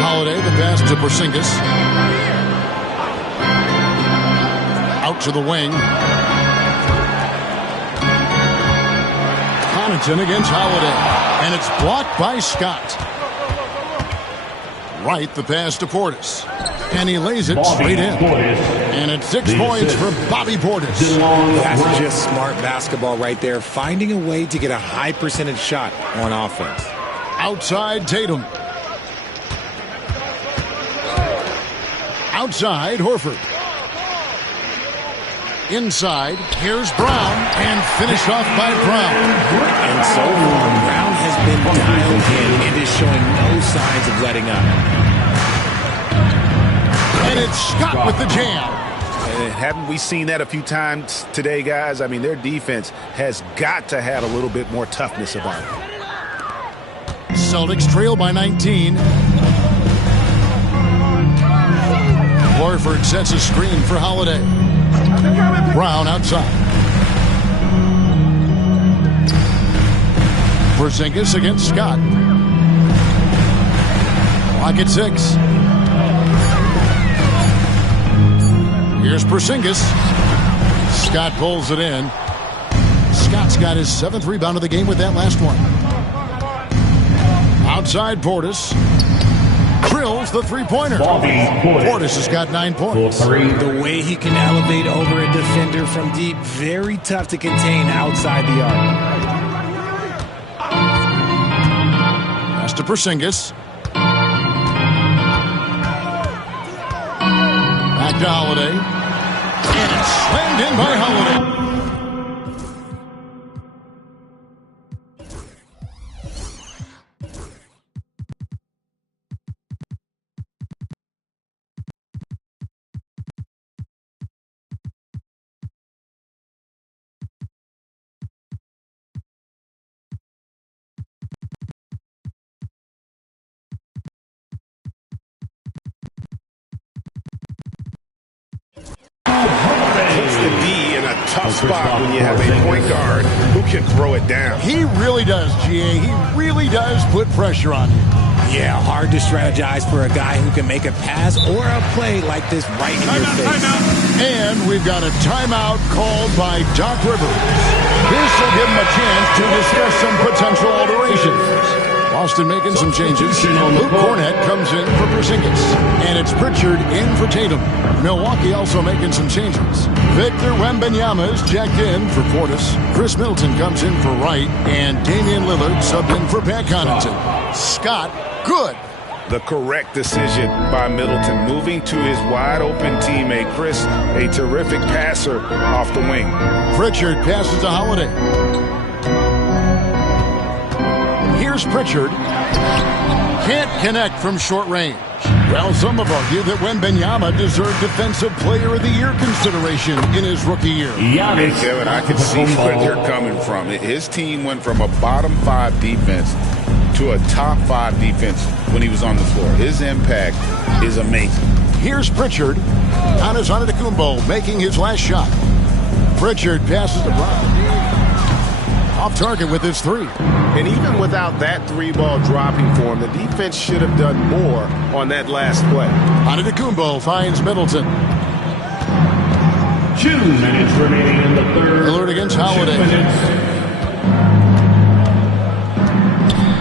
Holiday, the pass to Porzingis. Out to the wing. Connaughton against Holiday. And it's blocked by Scott. Wright, the pass to Portis. And he lays it straight in. And it's 6 points for Bobby Portis. That's just smart basketball right there. Finding a way to get a high percentage shot on offense. Outside Tatum. Outside Horford. Inside, here's Brown, and finished off by Brown. And so far, Brown has been dialed in and is showing no signs of letting up. And it's Scott with the jam. Haven't we seen that a few times today, guys? I mean, their defense has got to have a little bit more toughness about it. Celtics trail by 19. Horford sets a screen for Holiday. Brown outside. Porzingis against Scott. Clock at 6. Here's Porzingis. Scott pulls it in. Scott Scott's got his 7th rebound of the game with that last one. Outside Portis. Drills the three-pointer. Portis has got 9 points. The way he can elevate over a defender from deep, very tough to contain outside the arc. Pass to Porzingis. Back to Holiday. And it's slammed in by Holiday. Puts the D in a tough spot when you have a point guard who can throw it down. He really does, GA. He really does put pressure on you. Yeah, hard to strategize for a guy who can make a pass or a play like this right in your face. And we've got a timeout called by Doc Rivers. This will give him a chance to discuss some potential alterations. Boston making some changes. Luke Cornett comes in for Porzingis. And it's Pritchard in for Tatum. Milwaukee also making some changes. Victor Wembanyama is checked in for Portis. Chris Middleton comes in for Wright. And Damian Lillard subbed in for Pat Connaughton. Scott, good. The correct decision by Middleton, moving to his wide-open teammate, Chris, a terrific passer off the wing. Pritchard passes to Holiday. Here's Pritchard. Can't connect from short range. Well, some have argued that Wembanyama deserved Defensive Player of the Year consideration in his rookie year. Hey, Kevin, I can see where they're coming from. His team went from a bottom 5 defense to a top 5 defense when he was on the floor. His impact is amazing. Here's Pritchard. Giannis Antetokounmpo making his last shot. Pritchard passes to Brown. Off target with his 3. And even without that 3-ball dropping for him, the defense should have done more on that last play. Antetokounmpo finds Middleton. 2 minutes remaining in the third. Lillard against Holiday.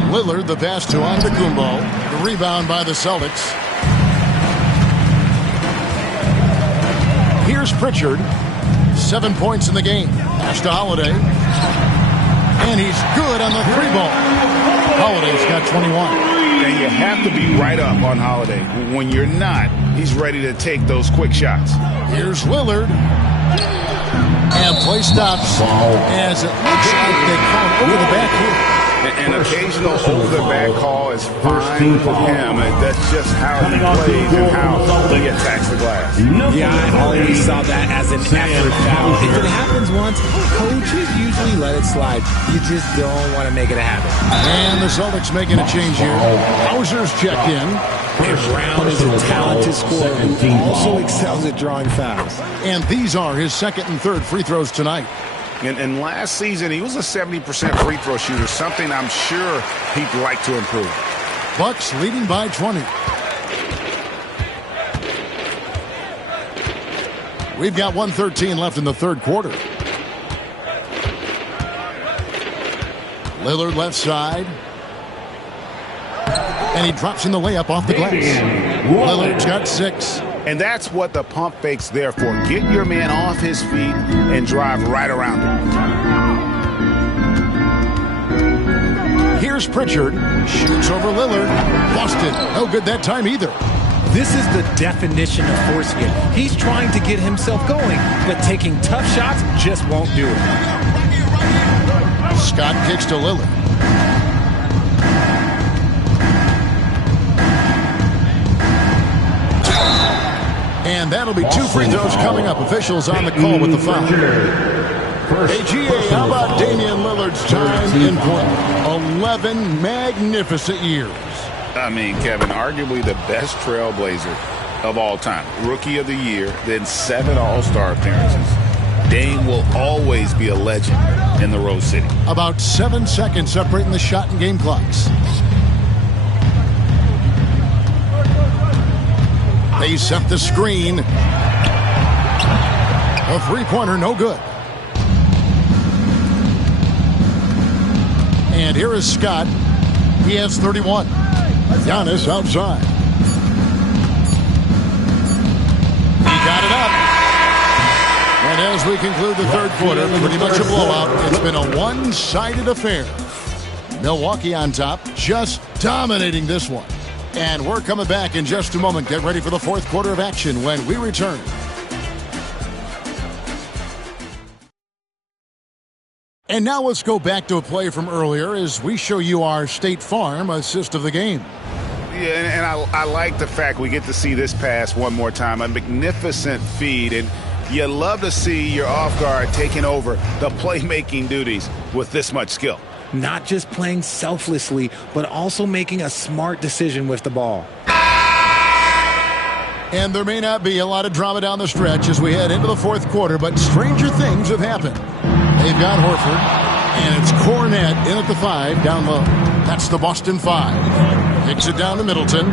Lillard, the pass to Antetokounmpo. The rebound by the Celtics. Here's Pritchard. 7 points in the game. Pass to Holiday. And he's good on the 3-ball. Holiday's got 21. And you have to be right up on Holiday. When you're not, he's ready to take those quick shots. Here's Lillard. And play stops as it looks like they call over the back here. An occasional over-the-back call is fine for him. That's just how he plays and how he attacks the glass. Yeah, I always saw that as an effort foul. If it happens once, coaches usually let it slide. You just don't want to make it a habit. And the Celtics making a change here. Hauser's checked in. And Brown is a talented scorer who also excels at drawing fouls. And these are his 2nd and 3rd free throws tonight. And last season, he was a 70% free throw shooter, something I'm sure he'd like to improve. Bucks leading by 20. We've got 1:13 left in the 3rd quarter. Lillard left side. And he drops in the layup off the glass. Lillard's got 6. And that's what the pump fake's there for. Get your man off his feet and drive right around him. Here's Pritchard. Shoots over Lillard. Busted. No good that time either. This is the definition of forcing it. He's trying to get himself going, but taking tough shots just won't do it. Scott kicks to Lillard. And that'll be 2 free throws coming up. Officials on the call with the foul. Hey, GA, how about Damian Lillard's time in Portland? 11 magnificent years. I mean, Kevin, arguably the best trailblazer of all time. Rookie of the year, then 7 All-Star appearances. Dame will always be a legend in the Rose City. About 7 seconds separating the shot and game clocks. They set the screen. A 3-pointer, no good. And here is Scott. He has 31. Giannis outside. He got it up. And as we conclude the third quarter, pretty much a blowout. It's been a one-sided affair. Milwaukee on top, just dominating this one. And we're coming back in just a moment. Get ready for the fourth quarter of action when we return. And now let's go back to a play from earlier as we show you our State Farm assist of the game. Yeah, and I like the fact we get to see this pass one more time. A magnificent feed, and you love to see your off guard taking over the playmaking duties with this much skill. Not just playing selflessly, but also making a smart decision with the ball. And there may not be a lot of drama down the stretch as we head into the fourth quarter, but stranger things have happened. They've got Horford, and it's Cornette in at the 5, down low. That's the Boston 5. Kicks it down to Middleton.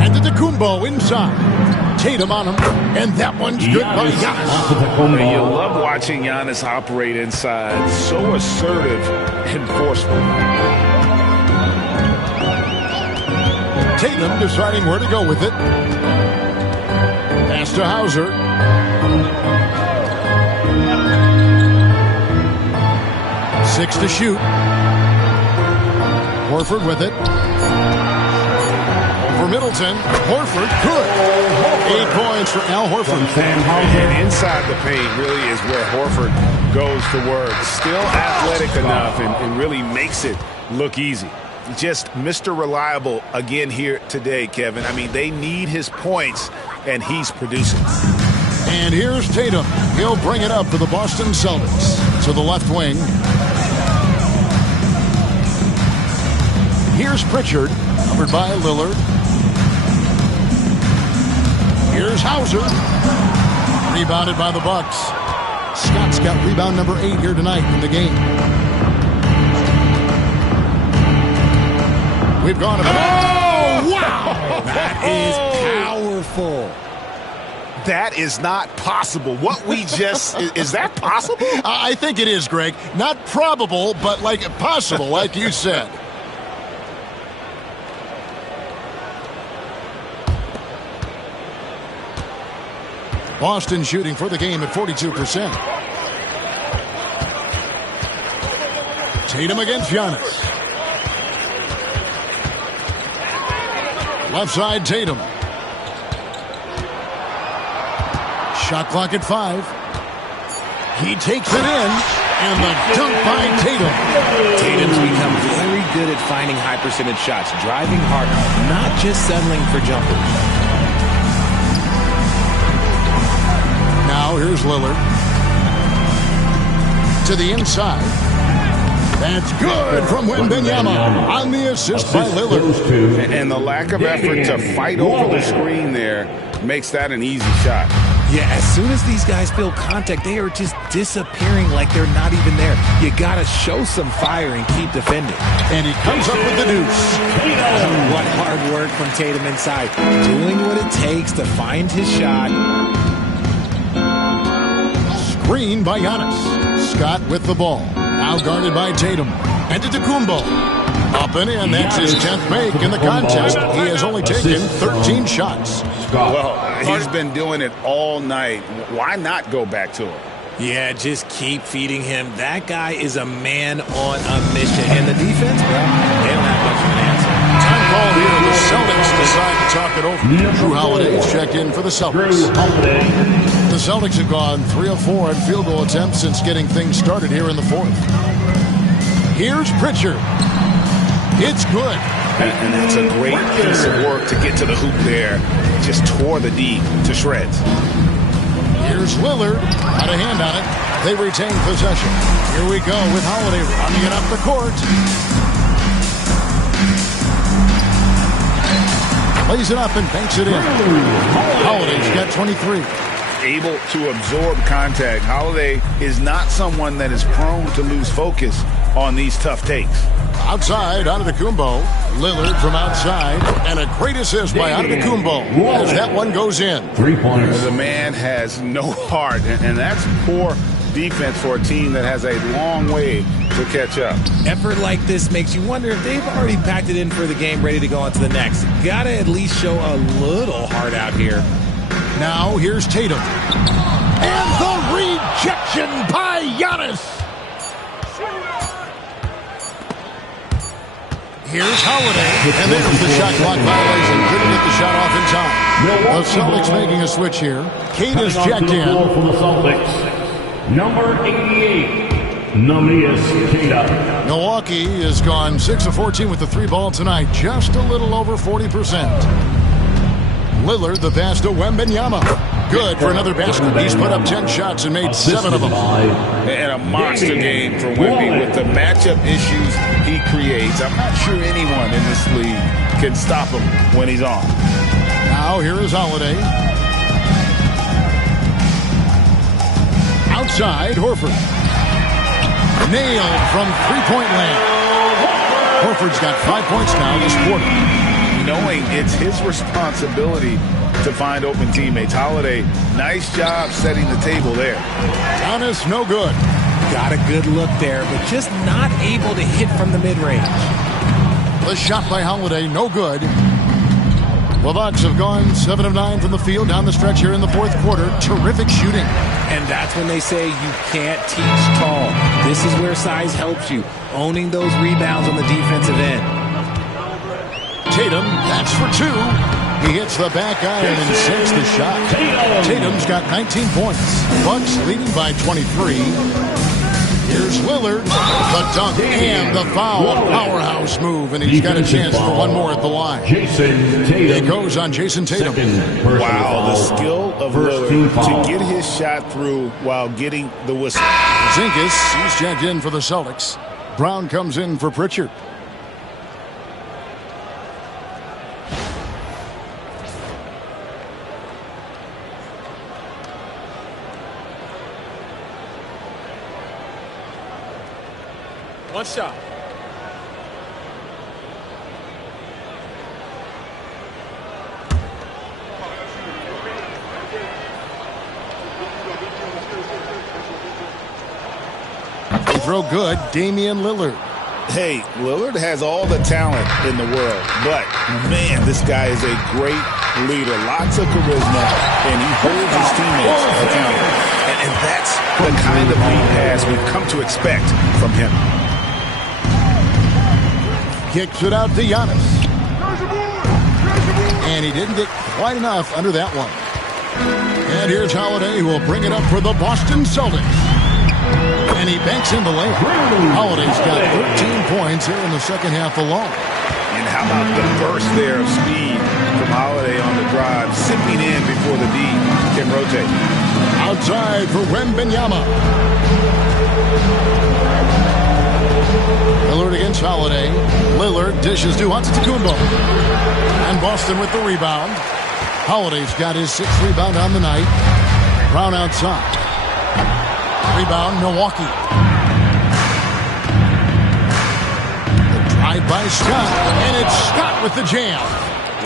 And to Kumbo inside. Tatum on him, and that one's good by Giannis. You love watching Giannis operate inside. So assertive and forceful. Tatum deciding where to go with it. Pass to Hauser. 6 to shoot. Horford with it. Over Middleton. Horford, good. 8 points for Al Horford. And inside the paint really is where Horford goes to work. Still athletic enough and really makes it look easy. Just Mr. Reliable again here today, Kevin. I mean, they need his points, and he's producing. And here's Tatum. He'll bring it up for the Boston Celtics. To the left wing. Here's Pritchard, covered by Lillard. Here's Hauser. Rebounded by the Bucks. Scott's got rebound number 8 here tonight in the game. We've gone to the Oh, wow! That is powerful. That is not possible. What we just... is that possible? I think it is, Greg. Not probable, but like possible, like you said. Boston shooting for the game at 42%. Tatum against Giannis. Left side, Tatum. Shot clock at 5. He takes it in, and the dunk by Tatum. Tatum's become very good at finding high percentage shots, driving hard, not just settling for jumpers. Now here's Lillard. To the inside. That's good from Wembanyama on the assist by Lillard. And the lack of effort to fight over the screen there makes that an easy shot. Yeah, as soon as these guys feel contact, they are just disappearing like they're not even there. You got to show some fire and keep defending. And he comes up with the deuce. What hard work from Tatum inside. Doing what it takes to find his shot. Screen by Giannis. Scott with the ball. Now guarded by Tatum. And to Kumbo. Up and in. That's his 10th make in the contest. He has only taken 13 shots. Well, he's been doing it all night. Why not go back to him? Yeah, just keep feeding him. That guy is a man on a mission. And the defense, well, they don't have much of an answer. Time called here. The Celtics decide to talk it over. Drew Holiday's checked in for the Celtics. The Celtics have gone 3 of 4 on field goal attempts since getting things started here in the fourth. Here's Pritchard. It's good. And that's a great piece of work to get to the hoop there. Just tore the D to shreds. Here's Lillard. Got a hand on it. They retain possession. Here we go with Holiday running it up the court. Plays it up and banks it in. Holiday's got 23. Able to absorb contact. Holiday is not someone that is prone to lose focus on these tough takes. Outside, Antetokounmpo. Lillard from outside. And a great assist by Antetokounmpo as that one goes in. 3 points. The man has no heart, and that's poor defense for a team that has a long way to catch up. Effort like this makes you wonder if they've already packed it in for the game, ready to go on to the next. Gotta at least show a little heart out here. Now here's Tatum. And the rejection by Giannis. Here's Holiday. And there's the shot clock violation. Couldn't get the shot off in time. The Celtics making a switch here. Kate is checked in. For the Celtics, number 88, Milwaukee has gone 6 of 14 with the 3-ball tonight. Just a little over 40%. Lillard, the pass to Wembanyama. Good for another basket. He's put up 10 shots and made 7 of them. And a monster game for Wemby with the matchup issues he creates. I'm not sure anyone in this league can stop him when he's on. Now here is Holiday. Outside, Horford. Nailed from three-point land. Horford's got 5 points now this quarter. Knowing it's his responsibility to find open teammates. Holiday, nice job setting the table there. Giannis, no good. Got a good look there, but just not able to hit from the mid-range. The shot by Holiday, no good. The Bucks have gone 7 of 9 from the field down the stretch here in the fourth quarter. Terrific shooting. And that's when they say you can't teach tall. This is where size helps you, owning those rebounds on the defensive end. Tatum, that's for 2. He hits the back iron and sinks the shot. Tatum's got 19 points. Bucks leading by 23. Here's Lillard, the dunk and the foul. Powerhouse move, and he's got a chance for one more at the line. It goes on Jason Tatum. Wow, the skill of Lillard to get his shot through while getting the whistle. Zingas, he's checked in for the Celtics. Brown comes in for Pritchard. One shot. Throw good, Damian Lillard. Hey, Lillard has all the talent in the world, but, man, this guy is a great leader. Lots of charisma, and he holds his teammates accountable. And that's the kind of lead pass we've come to expect from him. Kicks it out to Giannis. And he didn't get quite enough under that one. And here's Holiday, who will bring it up for the Boston Celtics. And he banks in the layup. Holiday's got 13 points here in the second half alone. And how about the burst there of speed from Holiday on the drive, sipping in before the D can rotate. Outside for Wembanyama. Lillard against Holiday. Lillard dishes to Antetokounmpo. And Boston with the rebound. Holiday's got his 6th rebound on the night. Brown outside. Rebound, Milwaukee. The drive by Scott. And it's Scott with the jam.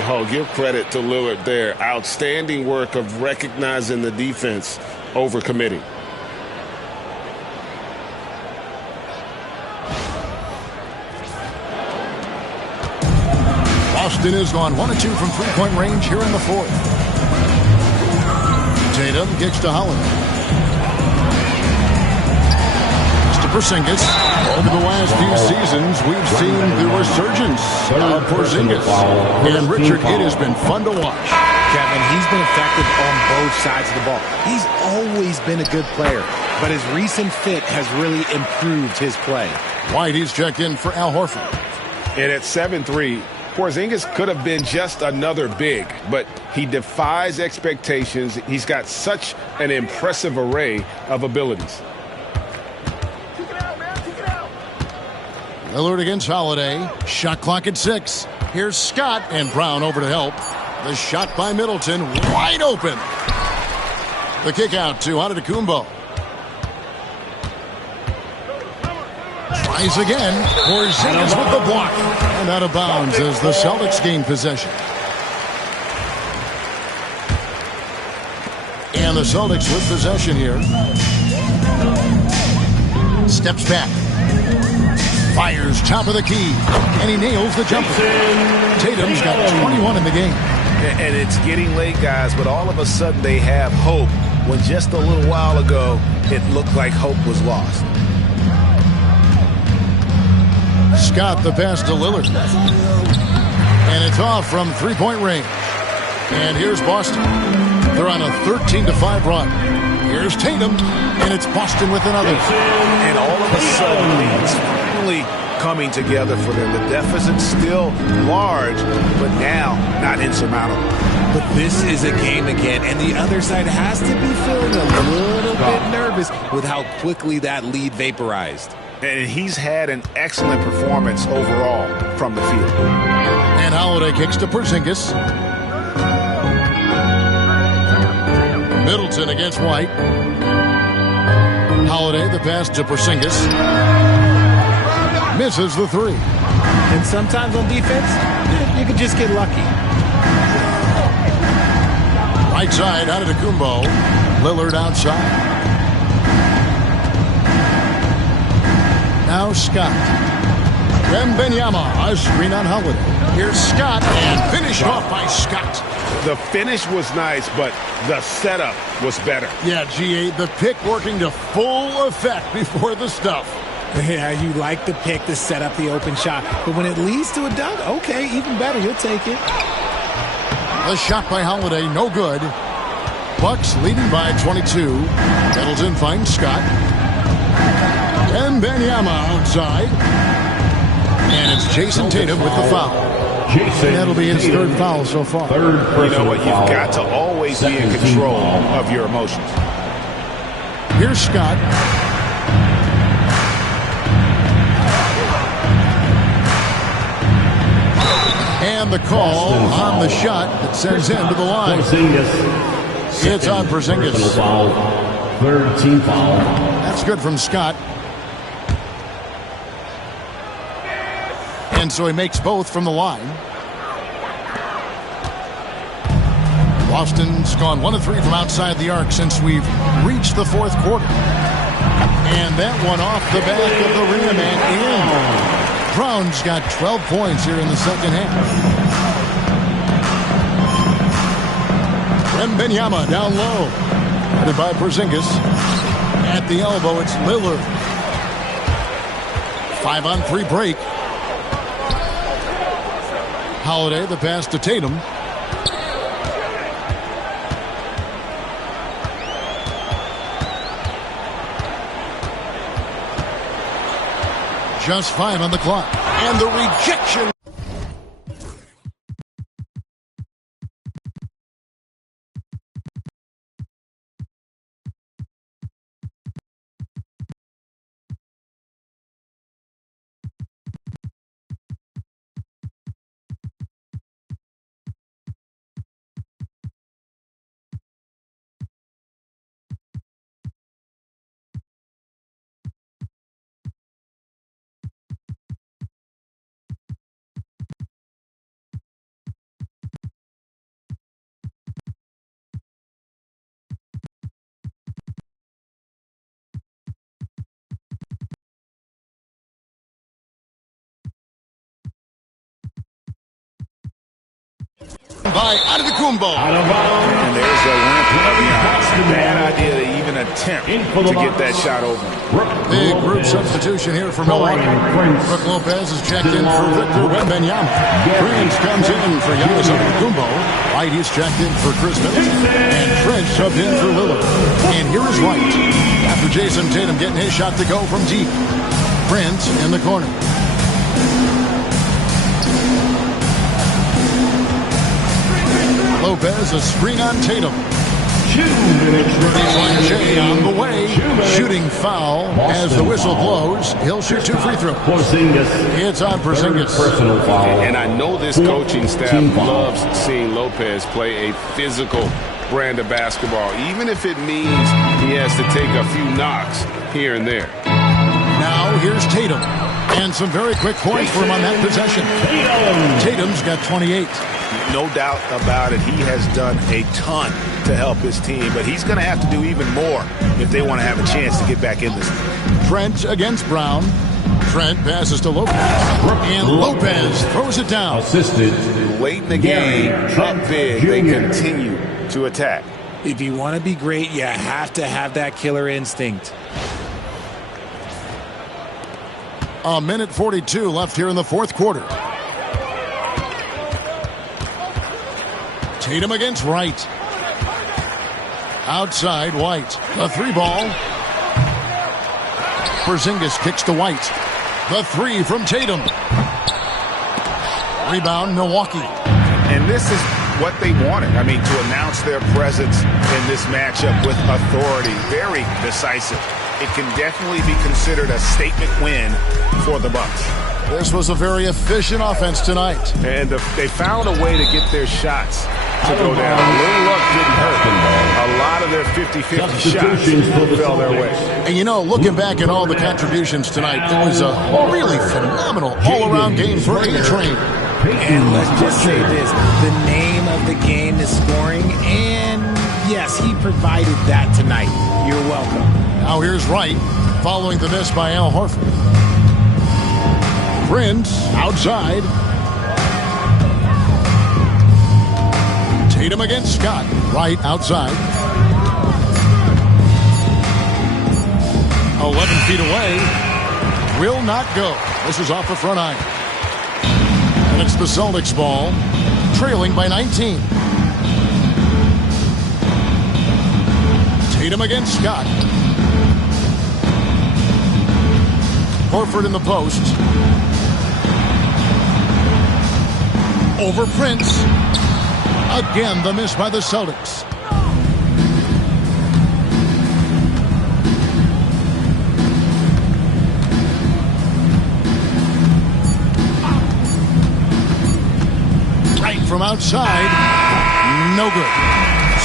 Oh, give credit to Lillard there. Outstanding work of recognizing the defense over committing. Boston has gone 1 of 2 from three-point range here in the fourth. Tatum kicks to Holiday. Porzingis. Over the last few seasons, we've seen the resurgence of Porzingis. And Richard, it has been fun to watch. Kevin, he's been effective on both sides of the ball. He's always been a good player, but his recent fit has really improved his play. White, he's checked in for Al Horford. And at 7'3", Porzingis could have been just another big, but he defies expectations. He's got such an impressive array of abilities. Lillard against Holiday. Shot clock at 6. Here's Scott, and Brown over to help. The shot by Middleton, wide open. The kick out to Antetokounmpo. Tries again. Porzingis with the block. And out of bounds as the Celtics gain possession. And the Celtics with possession here. Steps back. Fires top of the key. And he nails the jumper. Tatum's got 21 in the game. And it's getting late, guys, but all of a sudden they have hope when just a little while ago it looked like hope was lost. Scott the pass to Lillard. And it's off from three-point range. And here's Boston. They're on a 13-5 run. Here's Tatum, and it's Boston with another. And all of a sudden, it's finally coming together for them. The deficit's still large, but now not insurmountable. But this is a game again, and the other side has to be feeling a little bit nervous with how quickly that lead vaporized. And he's had an excellent performance overall from the field. And Holiday kicks to Porzingis. Middleton against White. Holiday, the pass to Porzingis. Misses the three. And sometimes on defense, you can just get lucky. Right side, out of the Kumbo. Lillard outside. Now Scott. Wembanyama, a screen on Holiday. Here's Scott, and finished off by Scott. The finish was nice, but the setup was better. Yeah, G8, the pick working to full effect before the stuff. Yeah, you like the pick to set up the open shot. But when it leads to a dunk, okay, even better. You'll take it. The shot by Holiday, no good. Bucks leading by 22. Middleton finds Scott. Wembanyama outside. And it's Jason Tatum with the foul. That'll be his third foul so far. You know what? You've got to always be in control of your emotions. Here's Scott. And the call on the shot that sends him to the line. It's on Porzingis. Third team foul. That's good from Scott. And so he makes both from the line. Boston's gone 1 of 3 from outside the arc since we've reached the fourth quarter. And that one off the back of the rim and in. Brown's got 12 points here in the second half. Wembanyama down low. Headed by Porzingis. At the elbow, it's Lillard. 5-on-3 break. Holiday, the pass to Tatum. Just 5 on the clock. And the rejection. By Antetokounmpo. And there's a limp of the eye. Bad idea to even attempt to get that shot over. Big group substitution here for Milwaukee. Brook Lopez is checked in for Victor Wembanyama. Prince comes in for Giannis Antetokounmpo. White is checked in for Chris Middleton. And Trent subbed in for Lillard. And here is White. After Jason Tatum getting his shot to go from deep. Prince in the corner. Lopez, a screen on Tatum. Jay on the way. Shooting foul as the whistle blows. He'll shoot 2 free throws. It's on Porzingis. And I know this coaching staff loves seeing Lopez play a physical brand of basketball, even if it means he has to take a few knocks here and there. Now here's Tatum. And some very quick points for him on that possession. Tatum's got 28. No doubt about it. He has done a ton to help his team, but he's going to have to do even more if they want to have a chance to get back in this. Trent against Brown. Trent passes to Lopez. And Lopez throws it down. Assisted. Late in the game, up big, they continue to attack. If you want to be great, you have to have that killer instinct. A minute 42 left here in the fourth quarter. Tatum against Wright. Outside, White. The three ball. Porzingis kicks to White. The three from Tatum. Rebound, Milwaukee. And this is what they wanted. I mean, to announce their presence in this matchup with authority. Very decisive. It can definitely be considered a statement win for the Bucks. This was a very efficient offense tonight. And they found a way to get their shots to go down. A little luck didn't hurt. A lot of their 50-50 shots fell their way. And you know, looking back at all the contributions tonight, it was a really phenomenal all-around game for A-Train. And let's just say this, the name of the game is scoring, and yes, he provided that tonight. You're welcome. Now here's Wright, following the miss by Al Horford. Prince outside. Tatum against Scott. Wright outside. 11 feet away. Will not go. This is off the front iron. And it's the Celtics ball, trailing by 19. Tatum against Scott. Horford in the post. Over Prince. Again, the miss by the Celtics. Right from outside. No good.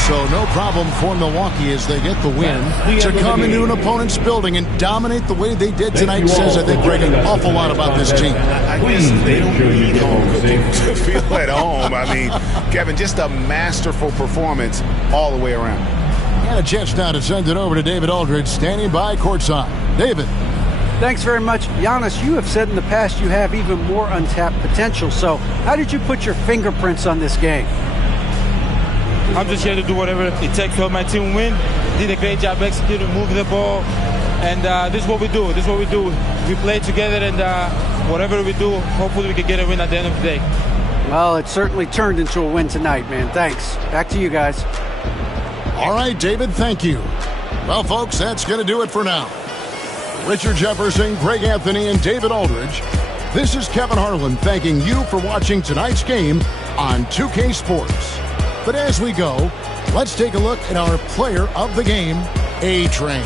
So no problem for Milwaukee as they get the win. To come into an opponent's building and dominate the way they did tonight says, I think, Greg, an awful lot about this team. I guess they don't need home cooking to feel at home. I mean, Kevin, just a masterful performance all the way around. And a chance now to send it over to David Aldridge, standing by courtside. David. Thanks very much. Giannis, you have said in the past you have even more untapped potential. So how did you put your fingerprints on this game? I'm just here to do whatever it takes to help my team win. Did a great job executing, moving the ball. And this is what we do. This is what we do. We play together, and whatever we do, hopefully we can get a win at the end of the day. Well, it certainly turned into a win tonight, man. Thanks. Back to you guys. All right, David, thank you. Well, folks, that's going to do it for now. Richard Jefferson, Greg Anthony, and David Aldridge. This is Kevin Harlan thanking you for watching tonight's game on 2K Sports. But as we go, let's take a look at our player of the game, A-Train.